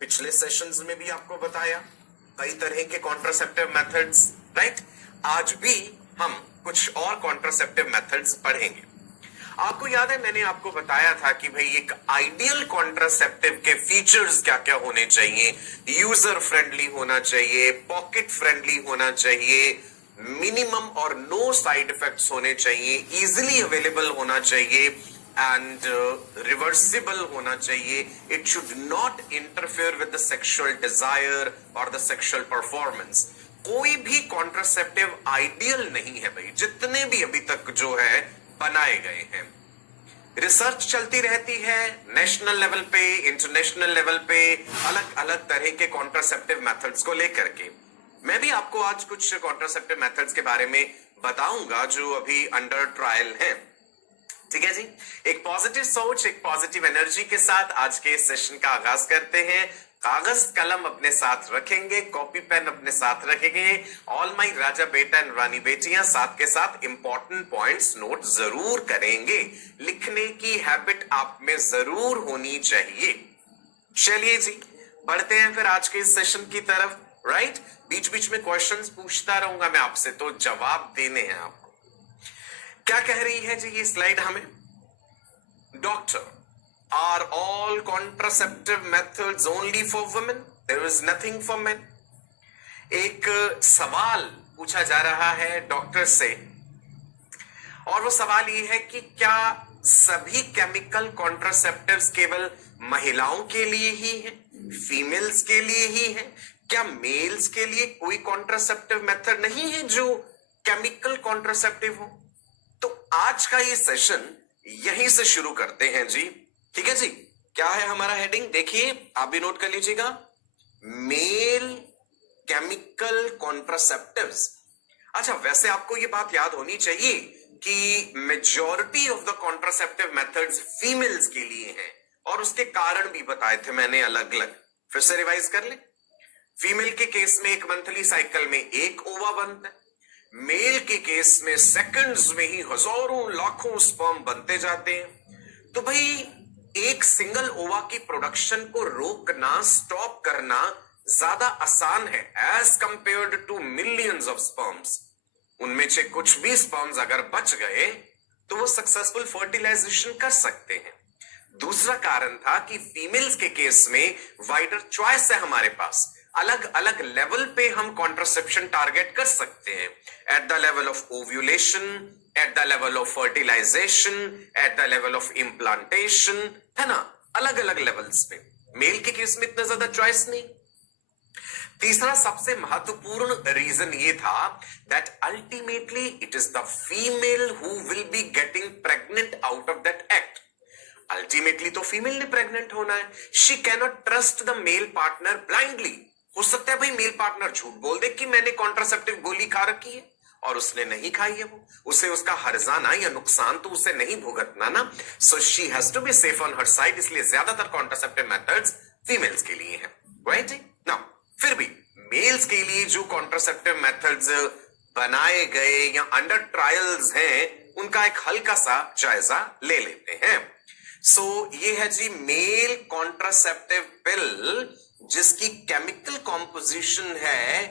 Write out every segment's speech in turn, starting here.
पिछले सेशंस में भी आपको बताया कई तरह के कॉन्ट्रासेप्टिव मेथड्स, राइट। आज भी हम कुछ और कॉन्ट्रासेप्टिव मेथड्स पढ़ेंगे। आपको याद है मैंने आपको बताया था कि भाई एक आइडियल कॉन्ट्रासेप्टिव के फीचर्स क्या क्या होने चाहिए। यूजर फ्रेंडली होना चाहिए, पॉकेट फ्रेंडली होना चाहिए, मिनिमम और नो साइड इफेक्ट्स होने चाहिए, इजिली अवेलेबल होना चाहिए एंड रिवर्सिबल होना चाहिए। It should not interfere with the sexual desire और द सेक्सुअल परफॉर्मेंस। कोई भी कॉन्ट्रासेप्टिव आइडियल नहीं है भाई, जितने भी अभी तक जो है बनाए गए हैं। रिसर्च चलती रहती है नेशनल लेवल पे, इंटरनेशनल लेवल पे, अलग अलग तरह के कॉन्ट्रासेप्टिव मेथड्स को लेकर के। मैं भी आपको आज कुछ कॉन्ट्रासेप्टिव मेथड्स के बारे में बताऊंगा जो अभी अंडर ट्रायल हैं। ठीक है जी, एक पॉजिटिव सोच, एक पॉजिटिव एनर्जी के साथ आज के सेशन का आगाज करते हैं। कागज कलम अपने साथ रखेंगे, कॉपी पेन अपने साथ रखेंगे। ऑल माई राजा बेटा एंड रानी बेटियां साथ के साथ इंपॉर्टेंट पॉइंट्स नोट जरूर करेंगे। लिखने की हैबिट आप में जरूर होनी चाहिए। चलिए जी, बढ़ते हैं फिर आज के इस सेशन की तरफ, राइट। बीच बीच में क्वेश्चंस पूछता रहूंगा मैं आपसे, तो जवाब देने हैं आपको। क्या कह रही है जी ये स्लाइड हमें? Doctor, are all contraceptive methods only for women, there is nothing for men. एक सवाल पूछा जा रहा है डॉक्टर से, और वो सवाल ये है कि क्या सभी केमिकल कॉन्ट्रासेप्टिव्स केवल महिलाओं के लिए ही है, फीमेल्स के लिए ही है? क्या मेल्स के लिए कोई कॉन्ट्रासेप्टिव मेथड नहीं है जो केमिकल कॉन्ट्रासेप्टिव हो? तो आज का ये सेशन यहीं से शुरू करते हैं जी। ठीक है जी, क्या है हमारा हेडिंग? देखिए, आप भी नोट कर लीजिएगा, मेल केमिकल कॉन्ट्रासेप्टिव्स। अच्छा, वैसे आपको ये बात याद होनी चाहिए कि majority of the contraceptive methods females के लिए हैं, और उसके कारण भी बताए थे मैंने अलग अलग। फिर से रिवाइज कर ले। फीमेल के केस में एक मंथली साइकिल में एक ओवा बनता है, मेल के केस में सेकंड्स में ही हजारों लाखों स्पर्म बनते जाते हैं। तो भाई एक सिंगल ओवा की प्रोडक्शन को रोकना, स्टॉप करना ज्यादा आसान है as compared to millions of sperms. उनमें से कुछ भी स्पर्म्स अगर बच गए तो वो सक्सेसफुल फर्टिलाइजेशन कर सकते हैं। दूसरा कारण था कि फीमेल्स के केस में वाइडर चॉइस है हमारे पास, अलग अलग लेवल पे हम कॉन्ट्रासेप्शन टारगेट कर सकते हैं। At the level of ovulation, at the level of fertilisation, at the level of implantation, है ना, अलग अलग लेवल्स पे। मेल के केस में इतना ज्यादा चॉइस नहीं। तीसरा सबसे महत्वपूर्ण रीजन ये था that ultimately it is the female who will be getting pregnant out of that act. Ultimately तो फीमेल ने प्रेग्नेंट होना है। She cannot trust the male partner blindly. हो सकता है भाई मेल पार्टनर झूठ बोल दे कि मैंने कॉन्ट्रासेप्टिव गोली खा रखी है, और उसने नहीं खाई है, वो उसे उसका हर्जाना या नुकसान तो उसे नहीं भुगतना ना। So she has to be safe on her side. इसलिए ज्यादातर कॉन्ट्रासेप्टिव मेथड्स फीमेल्स के लिए हैं, राइट। नाउ फिर भी मेल्स के लिए जो कॉन्ट्रासेप्टिव मेथड्स बनाए गए या अंडर ट्रायल्स हैं, उनका एक हल्का सा जायजा ले लेते हैं। सो ये है जी मेल कॉन्ट्रासेप्टिव पिल, जिसकी केमिकल कॉम्पोजिशन है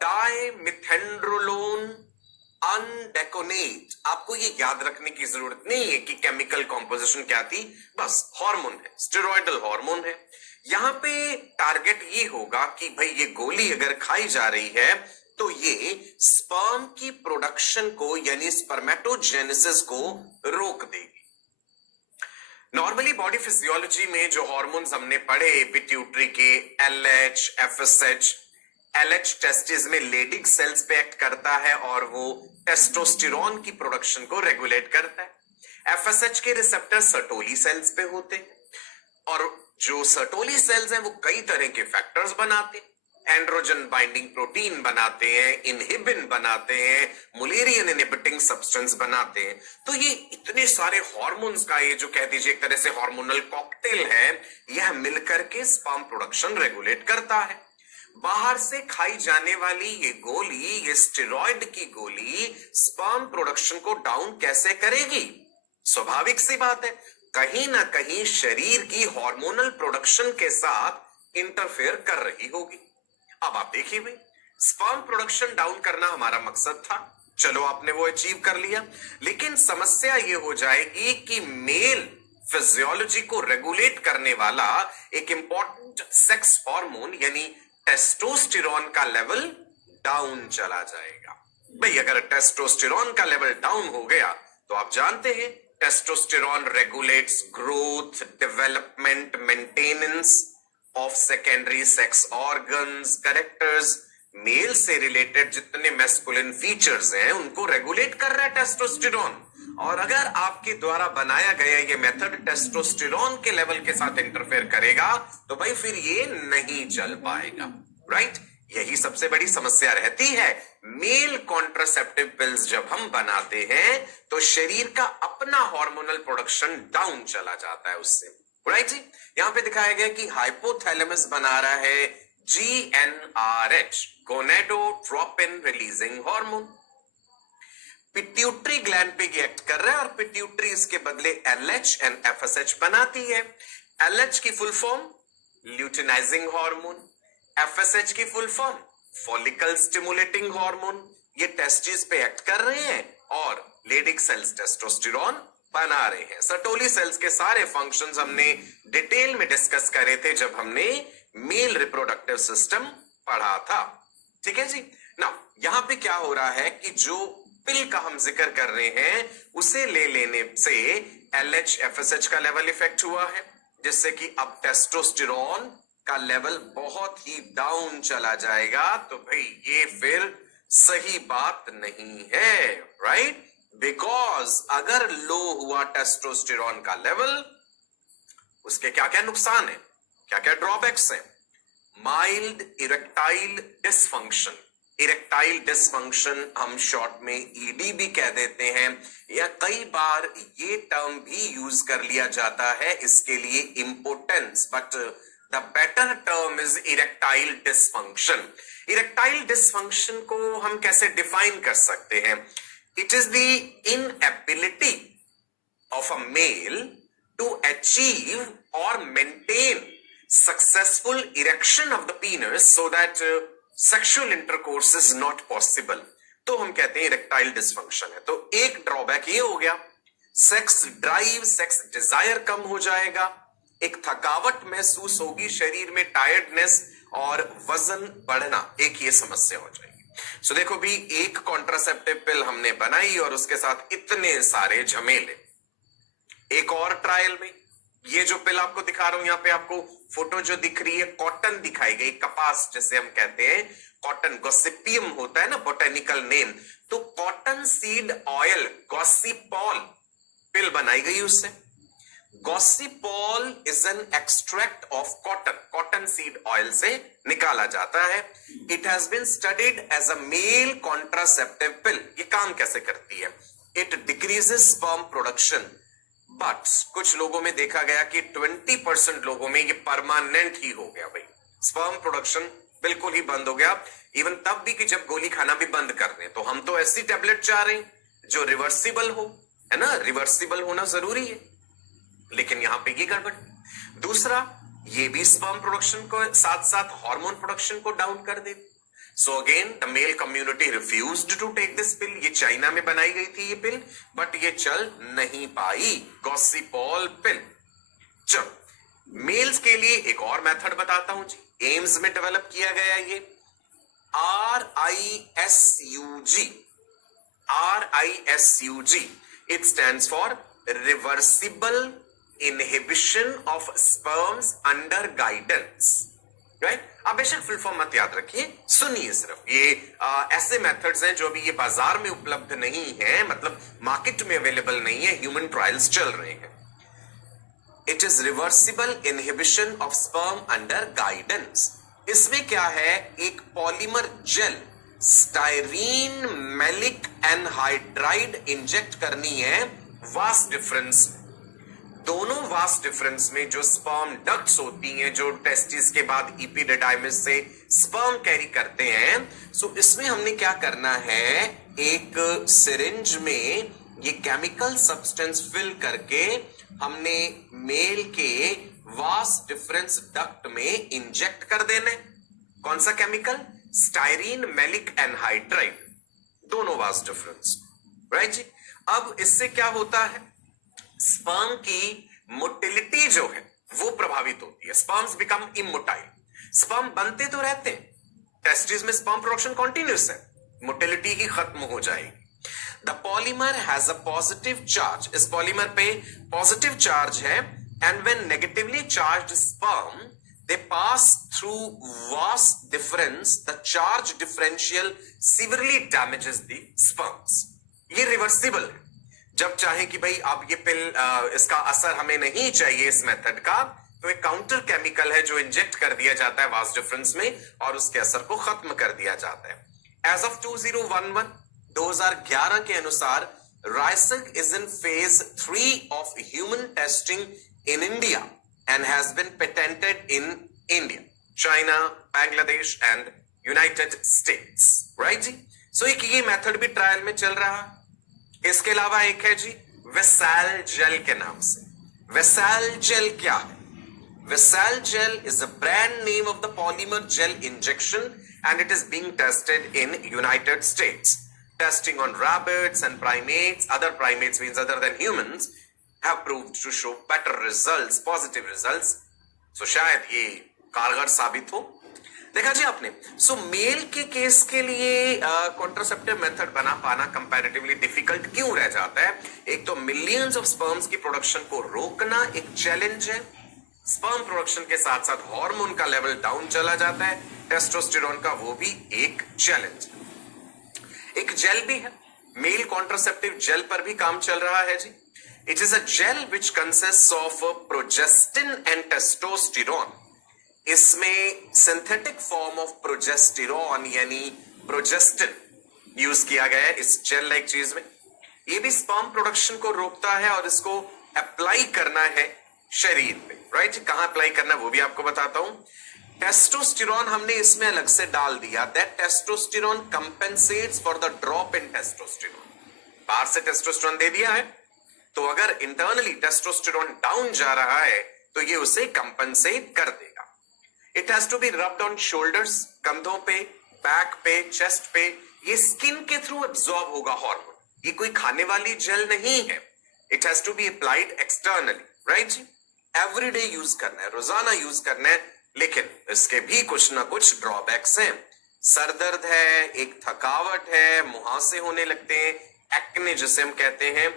डाइमिथेंड्रोलोन अनडेकोनेट। आपको ये याद रखने की जरूरत नहीं है कि केमिकल कॉम्पोजिशन क्या थी, बस हार्मोन है, स्टेरॉइडल हार्मोन है। यहां पे टारगेट ये होगा कि भाई ये गोली अगर खाई जा रही है तो ये स्पर्म की प्रोडक्शन को यानी स्पर्मेटोजेनेसिस को रोक देगी। नॉर्मली बॉडी फिजियोलॉजी में जो हार्मोन्स हमने पढ़े पिट्यूटरी के, एलएच, एफएसएच। एलएच टेस्टिस में लेडिक सेल्स पे एक्ट करता है और वो टेस्टोस्टेरोन की प्रोडक्शन को रेगुलेट करता है। एफएसएच के रिसेप्टर सर्टोली सेल्स पे होते हैं, और जो सर्टोली सेल्स हैं वो कई तरह के फैक्टर्स बनाते हैं। एंड्रोजन बाइंडिंग प्रोटीन बनाते हैं, इनहिबिन बनाते हैं, मुलेरियन इनहिबिटिंग सब्सटेंस बनाते हैं। तो ये इतने सारे हार्मोन्स का ये जो कह दीजिए एक तरह से हार्मोनल कॉकटेल है, यह मिलकर के स्पर्म प्रोडक्शन रेगुलेट करता है। बाहर से खाई जाने वाली ये गोली, ये स्टेरॉइड की गोली स्पर्म प्रोडक्शन को डाउन कैसे करेगी? स्वाभाविक सी बात है, कहीं ना कहीं शरीर की हार्मोनल प्रोडक्शन के साथ इंटरफेयर कर रही होगी। अब आप देखिए भाई, स्पर्म प्रोडक्शन डाउन करना हमारा मकसद था, चलो आपने वो अचीव कर लिया, लेकिन समस्या ये हो जाएगी कि मेल फिजियोलॉजी को रेगुलेट करने वाला एक इंपॉर्टेंट सेक्स हार्मोन यानी टेस्टोस्टेरोन का लेवल डाउन चला जाएगा। भाई अगर टेस्टोस्टेरोन का लेवल डाउन हो गया तो आप जानते हैं testosterone regulates growth, development, maintenance of secondary sex organs, characters, male से रिलेटेड जितने मैस्कुलिन फीचर्स हैं उनको रेगुलेट कर रहा है टेस्टोस्टेरोन। और अगर आपके द्वारा बनाया गया ये मेथड टेस्टोस्टेरोन के लेवल के साथ इंटरफेयर करेगा तो भाई फिर ये नहीं चल पाएगा, राइट? यही सबसे बड़ी समस्या रहती है। मेल कॉन्ट्रासेप्टिव पिल्स जब हम बनाते हैं तो शरीर का अपना हार्मोनल प्रोडक्शन डाउन चला जाता है उससे, राइट जी? यहां पे दिखाया गया कि हाइपोथैलेमस बना रहा है GnRH, gonadotropin releasing hormone. Pituitary gland पे एक्ट कर रहा है और पिट्यूटरी इसके बदले LH एंड FSH बनाती है। LH की full form luteinizing hormone, FSH की full form follicle stimulating hormone. ये टेस्टिस पे एक्ट कर रहे हैं और लेडिक सेल्स टेस्टोस्टेरोन बना रहे हैं। सर्टोली सेल्स के सारे फंक्शंस हमने डिटेल में डिस्कस करे थे जब हमने मेल रिप्रोडक्टिव सिस्टम पढ़ा था, ठीक है जी। नाउ यहां पे क्या हो रहा है कि जो पिल का हम जिक्र कर रहे हैं उसे ले लेने से LH FSH का लेवल इफेक्ट हुआ है, जिससे कि अब टेस्टोस्टेरोन का लेवल बहुत ही डाउन चला जाएगा। तो भाई ये फिर सही बात नहीं है, राइट? बिकॉज अगर लो हुआ टेस्टोस्टेरोन का लेवल, उसके क्या क्या नुकसान है, क्या क्या ड्रॉबैक्स हैं? Mild erectile dysfunction, erectile dysfunction हम शॉर्ट में ED भी कह देते हैं, या कई बार ये टर्म भी यूज कर लिया जाता है इसके लिए impotence, but the better term is erectile dysfunction. Erectile dysfunction को हम कैसे डिफाइन कर सकते हैं? It is the inability of a male to achieve or maintain successful erection of the penis so that sexual intercourse is not possible, तो हम कहते हैं इरेक्टाइल डिसफंक्शन है। तो एक ड्रॉबैक ये हो गया, सेक्स ड्राइव, सेक्स डिजायर कम हो जाएगा, एक थकावट महसूस होगी शरीर में, टायर्डनेस और वजन बढ़ना, एक ये समस्या हो जाएगी। सो देखो भी, एक कॉन्ट्रासेप्टिव पिल हमने बनाई और उसके साथ इतने सारे झमेले। एक और ट्रायल में ये जो पिल आपको दिखा रहा हूं, यहां पे आपको फोटो जो दिख रही है कॉटन दिखाई गई, कपास जैसे हम कहते हैं, कॉटन गॉसिपियम होता है ना बोटेनिकल नेम, तो cotton seed oil gossypol pill बनाई गई उससे। Gossypol is an extract of cotton, cotton seed oil से निकाला जाता है। It has been studied as a male contraceptive pill. ये काम कैसे करती है? It decreases sperm production, but कुछ लोगों में देखा गया कि 20% लोगों में ये परमानेंट ही हो गया भाई, स्पर्म प्रोडक्शन बिल्कुल ही बंद हो गया। इवन तब भी कि जब गोली खाना भी बंद कर दें, तो हम तो ऐसी टैबलेट चाह रहे हैं जो रिवर्सिबल हो, है ना? रिवर्सिबल होना जरूरी है, लेकिन यहां पे ये गड़बड़। दूसरा, ये भी स्पर्म प्रोडक्शन को साथ साथ हार्मोन प्रोडक्शन को डाउन कर दे। So again the male community refused to take this pill. ये चाइना में बनाई गई थी ये पिल, बट ये चल नहीं पाई, गॉसिपॉल पिल। चलो, मेल्स के लिए एक और मेथड बताता हूं जी, एम्स में डेवलप किया गया ये RISUG। It stands for reversible inhibition of sperms under guidance, right? आप बेशक फुल फॉर्म मत याद रखिए, सुनिए सिर्फ। ये ऐसे मेथड्स हैं जो अभी ये बाजार में उपलब्ध नहीं है, मतलब मार्केट में अवेलेबल नहीं है, ह्यूमन ट्रायल्स चल रहे हैं। It is reversible inhibition of sperm under guidance. इसमें क्या है, एक polymer gel styrene maleic anhydride inject करनी है। वास्ट डिफरेंस, दोनों वास्ट डिफरेंस में जो स्पर्म डक्ट्स होती हैं, जो टेस्टिस के बाद एपिडिडाइमिस से स्पर्म कैरी करते हैं, सो इसमें हमने क्या करना है, एक सिरिंज में ये केमिकल सब्सटेंस फिल करके हमने मेल के वास डिफरेंस डक्ट में इंजेक्ट कर देने। कौन सा केमिकल? स्टाइरीन मैलिक एनहाइड्राइड, दोनों वास डिफरेंस, राइट जी। अब इससे क्या होता है? स्पर्म की मोटिलिटी जो है वो प्रभावित होती है। Sperms become immotile. स्पर्म बनते तो रहते हैं, टेस्टिस में स्पर्म प्रोडक्शन कॉन्टिन्यूस है, मोटिलिटी ही खत्म हो जाएगी। The polymer has a positive charge, इस पॉलीमर पे पॉजिटिव चार्ज है, and when negatively charged sperm they pass through vas deferens, the charge differential severely damages the sperms. ये reversible है। जब चाहे कि भाई अब ये पिल इसका असर हमें नहीं चाहिए इस मेथड का, तो एक काउंटर केमिकल है जो इंजेक्ट कर दिया जाता है वास डिफरेंस में और उसके असर को खत्म कर दिया जाता है। एज ऑफ 2011 के अनुसार RISUG is in phase 3 of human testing in India and has been patented in India, China, Bangladesh and United States, right ji. So एक ये मेथड भी ट्रायल में चल रहा है। इसके अलावा एक है जी वेसाल जेल के नाम से। वेसाल जेल क्या है? वेसाल jail is a brand name of the polymer gel injection and it is being tested in United States. Testing on rabbits and primates, other primates means other than humans, have proved to show better results, positive results. So शायद ये कारगर साबित हो। देखा जी आपने। सो mail के case के लिए कॉन्ट्रासेप्टिव मेथड बना पाना कंपैरेटिवली डिफिकल्ट क्यों रह जाता है? एक तो मिलियंस ऑफ स्पर्म्स की प्रोडक्शन को रोकना एक चैलेंज है, स्पर्म प्रोडक्शन के साथ साथ हार्मोन का लेवल डाउन चला जाता है, टेस्टोस्टेरोन का, वो भी एक चैलेंज। एक जेल भी है, मेल कॉन्ट्रासेप्टिव जेल पर भी काम चल रहा है ji. It is a gel which consists of progestin and testosterone. इसमें सिंथेटिक फॉर्म ऑफ प्रोजेस्टेरोन यानी प्रोजेस्टिन यूज किया गया है इस जेल लाइक चीज में। ये भी स्पर्म प्रोडक्शन को रोकता है और इसको अप्लाई करना है शरीर पे, राइट। कहां अप्लाई करना है वो भी आपको बताता हूं। टेस्टोस्टेरोन हमने इसमें अलग से डाल दिया, that testosterone compensates for the drop in testosterone. बाहर से टेस्टोस्टेरोन दे दिया है, तो अगर इंटरनली टेस्टोस्टेरोन डाउन जा रहा है तो ये उसे कंपेंसेट कर देगा। It has to be rubbed on shoulders, कंधों पे, बैक पे, चेस्ट पे। ये स्किन के थ्रू एब्जॉर्ब होगा हार्मोन, ये कोई खाने वाली जेल नहीं है। It has to be applied externally, right जी। एवरीडे यूज करना है, रोजाना यूज करना है, लेकिन इसके भी कुछ ना कुछ ड्रॉबैक्स हैं। सर दर्द है, एक थकावट है, मुहासे होने लगते हैं, एक्ने जिसे हम कहते हैं,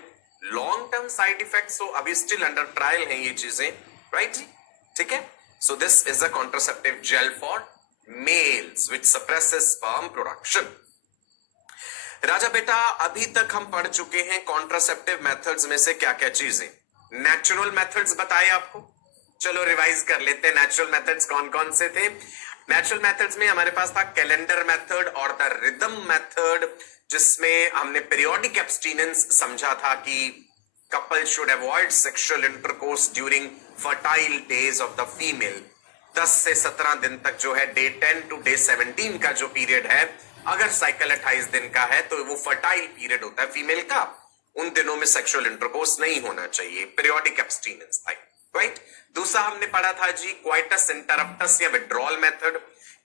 लॉन्ग टर्म साइड इफेक्ट्स तो अभी स्टिल अंडर ट्रायल हैं ये चीजें, राइट जी, ठीक है। So this is a contraceptive gel for males which suppresses sperm production. राजा बेटा, अभी तक हम पढ़ चुके हैं कॉन्ट्रासेप्टिव मेथड्स में से क्या क्या चीजें। नेचुरल मेथड्स बताए आपको, चलो रिवाइज कर लेते हैं। नेचुरल मेथड्स कौन कौन से थे? नेचुरल मेथड्स में हमारे पास था कैलेंडर मेथड और द रिदम मेथड, जिसमें हमने पीरियोडिक एब्स्टिनेंस समझा था कि couple should avoid sexual intercourse during fertile days of the female। 10 से 17 दिन तक जो है, डे 10 टू डे 17 का जो पीरियड है, अगर साइकिल 28 दिन का है तो वो फर्टाइल पीरियड होता है फीमेल का। उन दिनों में सेक्सुअल इंटरकोर्स नहीं होना चाहिए, पीरियोडिक एब्स्टिनेंस टाइप, राइट। दूसरा हमने पढ़ा था जी क्वाइटस इंटरप्टस या विड्रॉल मेथड,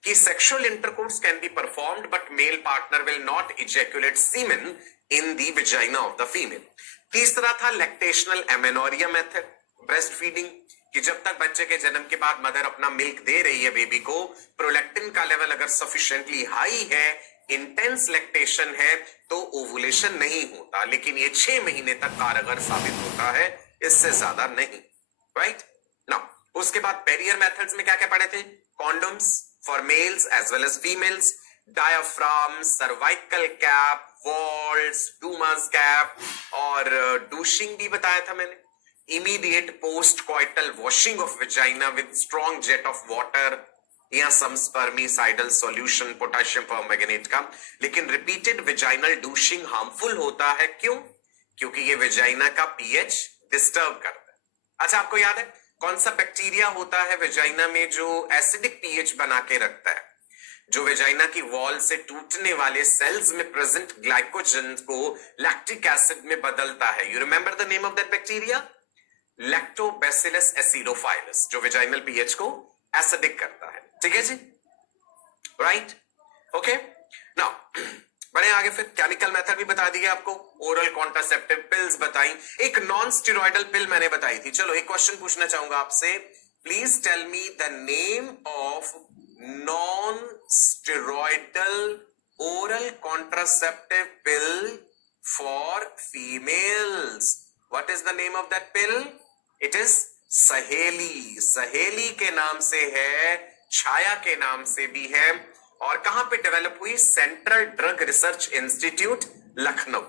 कि sexual intercourse can be performed but male partner will not ejaculate semen in the vagina of the female. तीसरा था lactational amenorrhoea method, breast feeding, कि जब तक बच्चे के जन्म के बाद मदर अपना मिल्क दे रही है बेबी को, प्रोलैक्टिन का लेवल अगर सफिशिएंटली हाई है, इंटेंस लैक्टेशन है, तो ओवुलेशन नहीं होता, लेकिन ये 6 महीने तक कारगर साबित होता है, इससे ज्यादा नहीं, राइट नाउ। उसके बाद बैरियर मेथड्स में क्या क्या पढ़े थे? Condoms for males as well as females, diaphragm, cervical cap, vaults, Dumas cap, और डूशिंग भी बताया था मैंने। Immediate post coital washing of vagina with strong jet of water या some spermicidal solution potassium permanganate का। लेकिन रिपीटेड विजाइनल डूशिंग हार्मफुल होता है, क्यों? क्योंकि ये विजाइना का पीएच डिस्टर्ब करता है। अच्छा, आपको याद है कौन सा बैक्टीरिया होता है विजाइना में जो एसिडिक पीएच बना के रखता है, जो वेजाइना की वॉल से टूटने वाले सेल्स में प्रेजेंट ग्लाइकोजन को लैक्टिक एसिड में बदलता है? You remember the name of that bacteria? Lactobacillus acidophilus, जो वेजाइनल पीएच को एसिडिक करता है। ठीक है जी, राइट, ओके। नाउ बढ़े आगे, फिर केमिकल मेथड भी बता दी है आपको, ओरल कॉन्ट्रासेप्टिव पिल्स बताई, एक नॉन स्टेरॉइडल पिल मैंने बताई थी। चलो एक क्वेश्चन पूछना चाहूंगा आपसे, please tell me the name of non steroidal oral contraceptive pill for females. What is the name of that pill? It is सहेली। सहेली के नाम से है, छाया के नाम से भी है, और कहां पे डेवलप हुई? Central drug research institute Lucknow.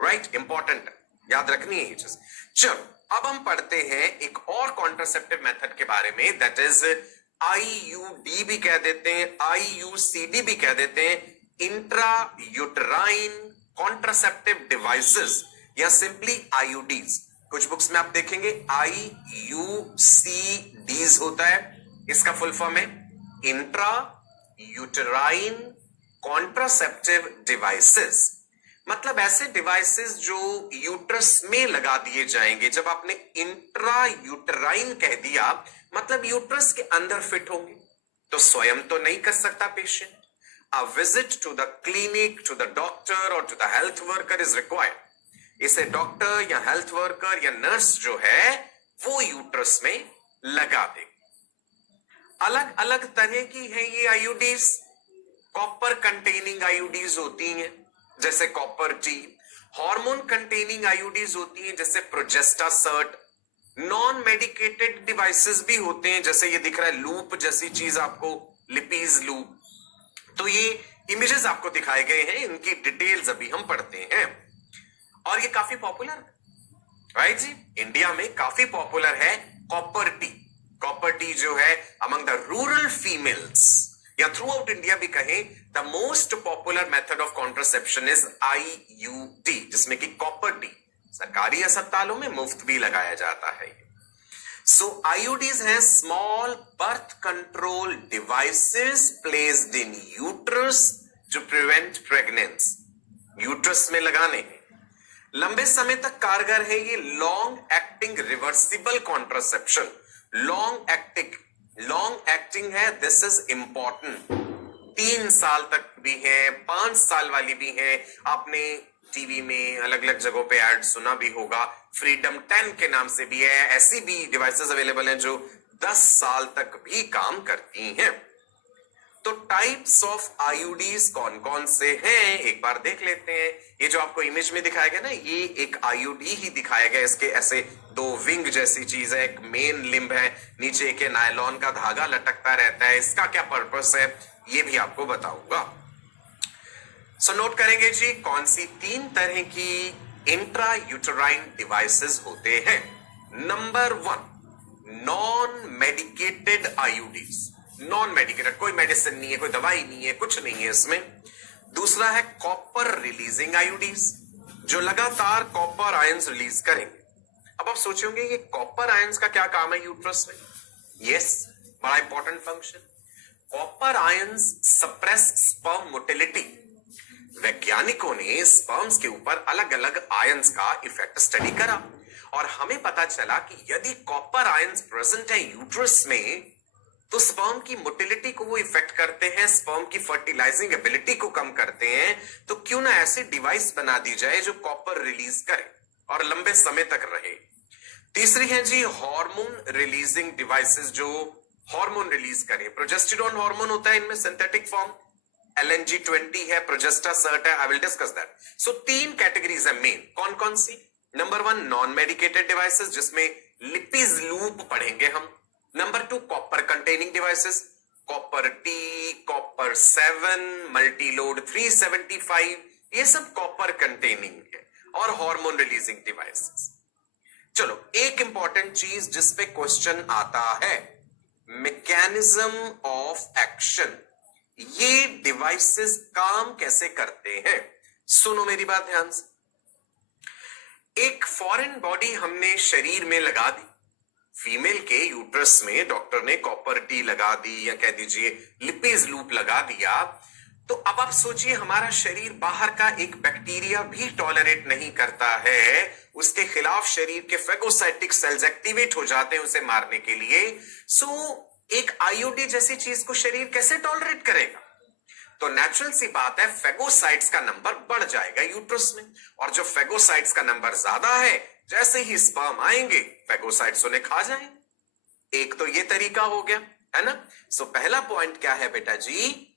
Right, important याद रखनी है ये चीज। चलो अब हम पढ़ते हैं एक और कॉन्ट्रासेप्टिव मेथड के बारे में, दैट इज IUD भी कह देते हैं, IUCD भी कह देते हैं, इंट्रा यूटराइन कॉन्ट्रासेप्टिव डिवाइसेस, या सिंपली IUDs। कुछ बुक्स में आप देखेंगे IUCDs होता है, इसका फुल फॉर्म है इंट्रा यूटराइन कॉन्ट्रासेप्टिव डिवाइसेस। मतलब ऐसे डिवाइसेस जो यूट्रस में लगा दिए जाएंगे। जब आपने इंट्रा यूटराइन कह दिया मतलब यूट्रस के अंदर फिट होंगे, तो स्वयं तो नहीं कर सकता patient. A visit to the clinic, to the doctor or to the health worker is required. इसे डॉक्टर या हेल्थ वर्कर या नर्स जो है वो यूट्रस में लगा दे। अलग अलग तरह की है ये IUDs। कॉपर कंटेनिंग IUDs होती हैं जैसे copper T, hormone containing IUDs होती हैं जैसे प्रोजेस्टासर्ट, नॉन मेडिकेटेड डिवाइसेस भी होते हैं जैसे ये दिख रहा है लूप जैसी चीज आपको, लिपीज लूप। तो ये इमेजेस आपको दिखाए गए हैं, इनकी डिटेल्स अभी हम पढ़ते हैं, और ये काफी पॉपुलर है, राइट जी। इंडिया में काफी पॉपुलर है कॉपर टी। कॉपर टी जो है अमंग द रूरल फीमेल्स या थ्रू आउट इंडिया भी कहें, the most popular method of contraception is IUD, जिसमें कि कॉपर टी सरकारी अस्पतालों में मुफ्त भी लगाया जाता है। So IUDs हैं small birth control devices placed in uterus to prevent pregnancy. Uterus में लगाने हैं, लंबे समय तक कारगर है ये long acting reversible contraception. Long acting है, दिस इज इंपॉर्टेंट। 3 साल तक भी है, 5 साल वाली भी है। आपने टीवी में अलग अलग जगहों पे ऐड सुना भी होगा, फ्रीडम 10 के नाम से भी है। ऐसी भी डिवाइसेस अवेलेबल हैं जो 10 साल तक भी काम करती हैं। तो टाइप्स ऑफ IUDs कौन कौन से हैं एक बार देख लेते हैं। ये जो आपको इमेज में दिखाया गया ना, ये एक IUD ही दिखाया गया। इसके ऐसे 2 विंग जैसी चीज है, एक मेन लिम्ब है, नीचे एक नायलॉन का धागा लटकता रहता है। इसका क्या पर्पस है ये भी आपको बताऊंगा। सो नोट करेंगे जी, कौन सी 3 तरह की इंट्रा यूटराइन डिवाइसेस होते हैं। Number 1, non medicated IUDs। Non medicated, कोई मेडिसिन नहीं है, कोई दवाई नहीं है, कुछ नहीं है इसमें। दूसरा है कॉपर रिलीजिंग IUDs, जो लगातार कॉपर आयंस रिलीज करेंगे। अब आप सोचेंगे ये कॉपर आयंस का क्या काम है यूट्रस में? यस, बड़ा important function. Copper ions suppress sperm motility. वैज्ञानिकों ने स्पर्म्स के ऊपर अलग अलग आयंस का इफेक्ट स्टडी करा और हमें पता चला कि यदि कॉपर आयंस प्रेजेंट है यूट्रस में तो स्पर्म की मोटिलिटी को वो इफेक्ट करते हैं, स्पर्म की फर्टिलाइजिंग एबिलिटी को कम करते हैं। तो क्यों ना ऐसी डिवाइस बना दी जाए जो कॉपर रिलीज करे और लंबे समय तक रहे। तीसरी है जी हार्मोन रिलीजिंग डिवाइसेस, जो हार्मोन रिलीज करे। प्रोजेस्टेरोन हार्मोन होता है इनमें सिंथेटिक फॉर्म, LNG-20 है, प्रोजेस्टासर्ट है, I will discuss that. So 3 categories है मेन। कौन कौन सी? नंबर 1 नॉन मेडिकेटेड डिवाइसेस, जिसमें लिपिज लूप पढ़ेंगे हम। Number 2 copper containing devices, copper T, copper 7, Multiload 375, ये सब कॉपर कंटेनिंग है। और हार्मोन रिलीजिंग डिवाइसेस। चलो एक इंपॉर्टेंट चीज जिस पे क्वेश्चन आता है, मैकेनिज्म ऑफ एक्शन। ये डिवाइसेस काम कैसे करते हैं? सुनो मेरी बात ध्यान से। एक फॉरेन बॉडी हमने शरीर में लगा दी, फीमेल के यूट्रस में डॉक्टर ने कॉपर टी लगा दी या कह दीजिए लिपिज लूप लगा दिया, तो अब आप सोचिए, हमारा शरीर बाहर का एक बैक्टीरिया भी टॉलरेट नहीं करता है, उसके खिलाफ शरीर के फेगोसाइटिक सेल्स एक्टिवेट हो जाते हैं उसे मारने के लिए। सो एक आईओडी जैसी चीज को शरीर कैसे टॉलरेट करेगा? तो नेचुरल सी बात है, फेगोसाइट्स का नंबर बढ़ जाएगा यूट्रस में, और जो फेगोसाइट्स का नंबर ज्यादा है, जैसे ही स्पर्म आएंगे फेगोसाइट्स उन्हें खा जाएंगे। एक तो ये तरीका हो गया, है ना। सो पहला पॉइंट क्या है बेटा जी?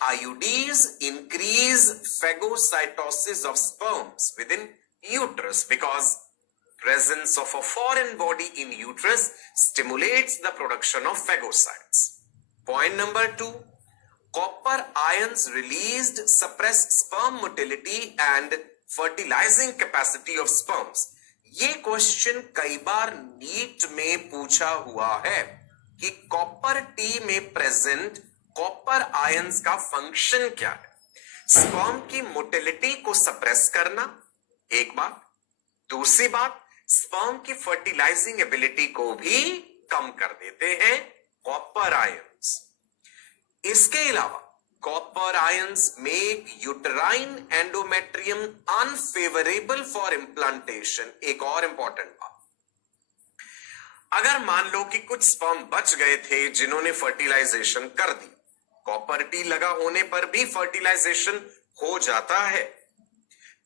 IUDs increase phagocytosis of sperms within uterus because presence of a foreign body in uterus stimulates the production of phagocytes. Point number 2, copper ions released suppress sperm motility and fertilizing capacity of sperms. ये question कई बार NEET में पूछा हुआ है कि copper T में present copper ions का function क्या है? स्पर्म की मोटिलिटी को सप्रेस करना, एक बात। दूसरी बात, स्पर्म की फर्टिलाइजिंग एबिलिटी को भी कम कर देते हैं कॉपर आयंस। इसके अलावा copper ions make uterine endometrium unfavourable for implantation. एक और इंपॉर्टेंट बात, अगर मान लो कि कुछ स्पर्म बच गए थे जिन्होंने फर्टिलाइजेशन कर दी, कॉपर टी लगा होने पर भी फर्टिलाइजेशन हो जाता है,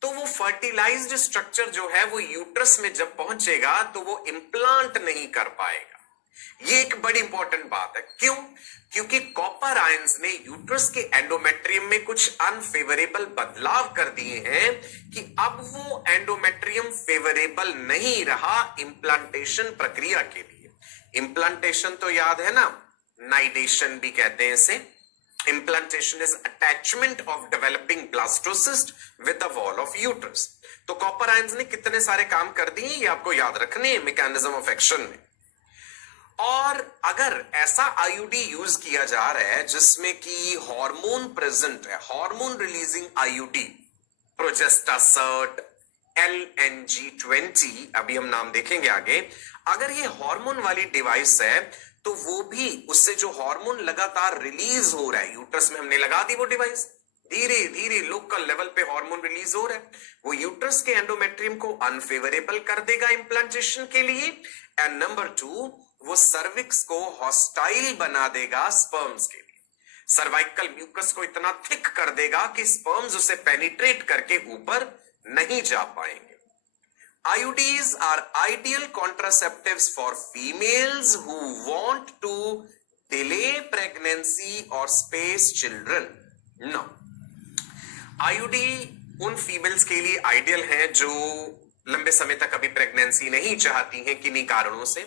तो वो फर्टिलाइज्ड स्ट्रक्चर जो है वो यूट्रस में जब पहुंचेगा तो वो इंप्लांट नहीं कर पाएगा। ये एक बड़ी इंपॉर्टेंट बात है। क्यों? क्योंकि कॉपर आयंस ने यूट्रस के एंडोमेट्रियम में कुछ अनफेवरेबल बदलाव कर दिए हैं कि अब वो एंडोमेट्रियम फेवरेबल नहीं रहा इंप्लांटेशन प्रक्रिया के लिए। इंप्लांटेशन तो याद है ना, नाइडेशन भी कहते हैं इसे। Implantation is attachment of developing blastocyst with the wall of uterus. तो कॉपर आयंस ने कितने सारे काम कर दिए, ये आपको याद रखने हैं मैकेनिज्म ऑफ एक्शन में। और अगर ऐसा आईयूडी यूज किया जा रहा है जिसमें कि हार्मोन प्रेजेंट है, हार्मोन रिलीजिंग आईयूडी, प्रोजेस्टासर्ट, LNG-20, अभी हम नाम देखेंगे आगे। अगर ये हार्मोन वाली डिवाइस है तो वो भी, उससे जो हार्मोन लगातार रिलीज हो रहा है, यूट्रस में हमने लगा दी वो डिवाइस, धीरे धीरे लोकल लेवल पे हार्मोन रिलीज हो रहा है, वो यूट्रस के एंडोमेट्रियम को अनफेवरेबल कर देगा इंप्लांटेशन के लिए। एंड नंबर 2, वो सर्विक्स को हॉस्टाइल बना देगा स्पर्म्स के लिए। सर्वाइकल म्यूकस को इतना थिक कर देगा कि स्पर्म्स उसे पेनिट्रेट करके ऊपर नहीं जा पाएंगे। IUDs are ideal contraceptives for females who want to delay pregnancy or space children. No. IUD उन फीमेल्स के लिए आइडियल है जो लंबे समय तक अभी प्रेगनेंसी नहीं चाहती हैं किन्हीं कारणों से,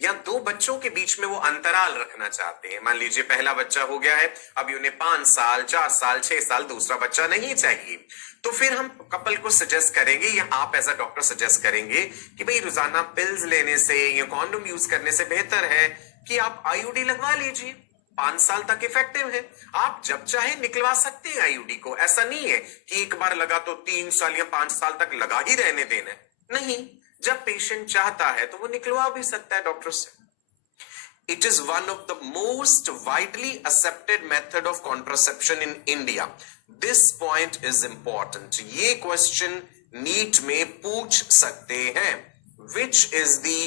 या दो बच्चों के बीच में वो अंतराल रखना चाहते हैं। मान लीजिए पहला बच्चा हो गया है, अभी उन्हें 5 साल, 4 साल, 6 साल दूसरा बच्चा नहीं चाहिए, तो फिर हम कपल को सजेस्ट करेंगे, या आप एज अ डॉक्टर सजेस्ट करेंगे कि भाई रोजाना पिल्स लेने से या कॉन्डोम यूज करने से बेहतर है कि आप आईयूडी लगवा लीजिए। 5 साल तक इफेक्टिव है, आप जब चाहे निकलवा सकते हैं आईयूडी को। ऐसा नहीं है कि एक बार लगा तो 3 साल या 5 साल तक लगा ही रहने देना, नहीं, जब पेशेंट चाहता है तो वो निकलवा भी सकता है डॉक्टर से। It is one of the most widely accepted method of contraception in India. This point is important. ये क्वेश्चन नीट में पूछ सकते हैं। Which is the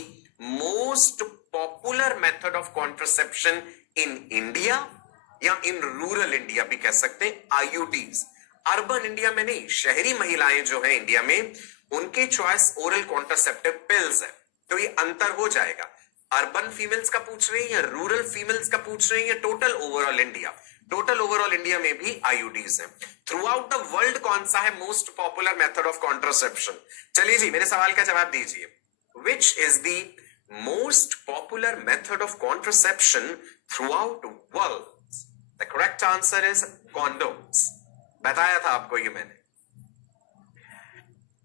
most popular method of contraception in India? या in rural India भी कह सकते हैं IUDs। अर्बन इंडिया में नहीं, शहरी महिलाएं जो है इंडिया में, उनके चॉइस ओरल कॉन्ट्रासेप्टिव पिल्स है। तो ये अंतर हो जाएगा, अर्बन फीमेल्स का पूछ रही है या रूरल फीमेल्स का पूछ रही है, total overall India. Total overall India में भी आईयूडीज हैं। थ्रू आउट द वर्ल्ड कौन सा है most popular method of contraception? चलिए जी, मेरे सवाल का जवाब दीजिए। Which is the most popular method of contraception through out world? The correct answer is condoms. बताया था आपको ये मैंने।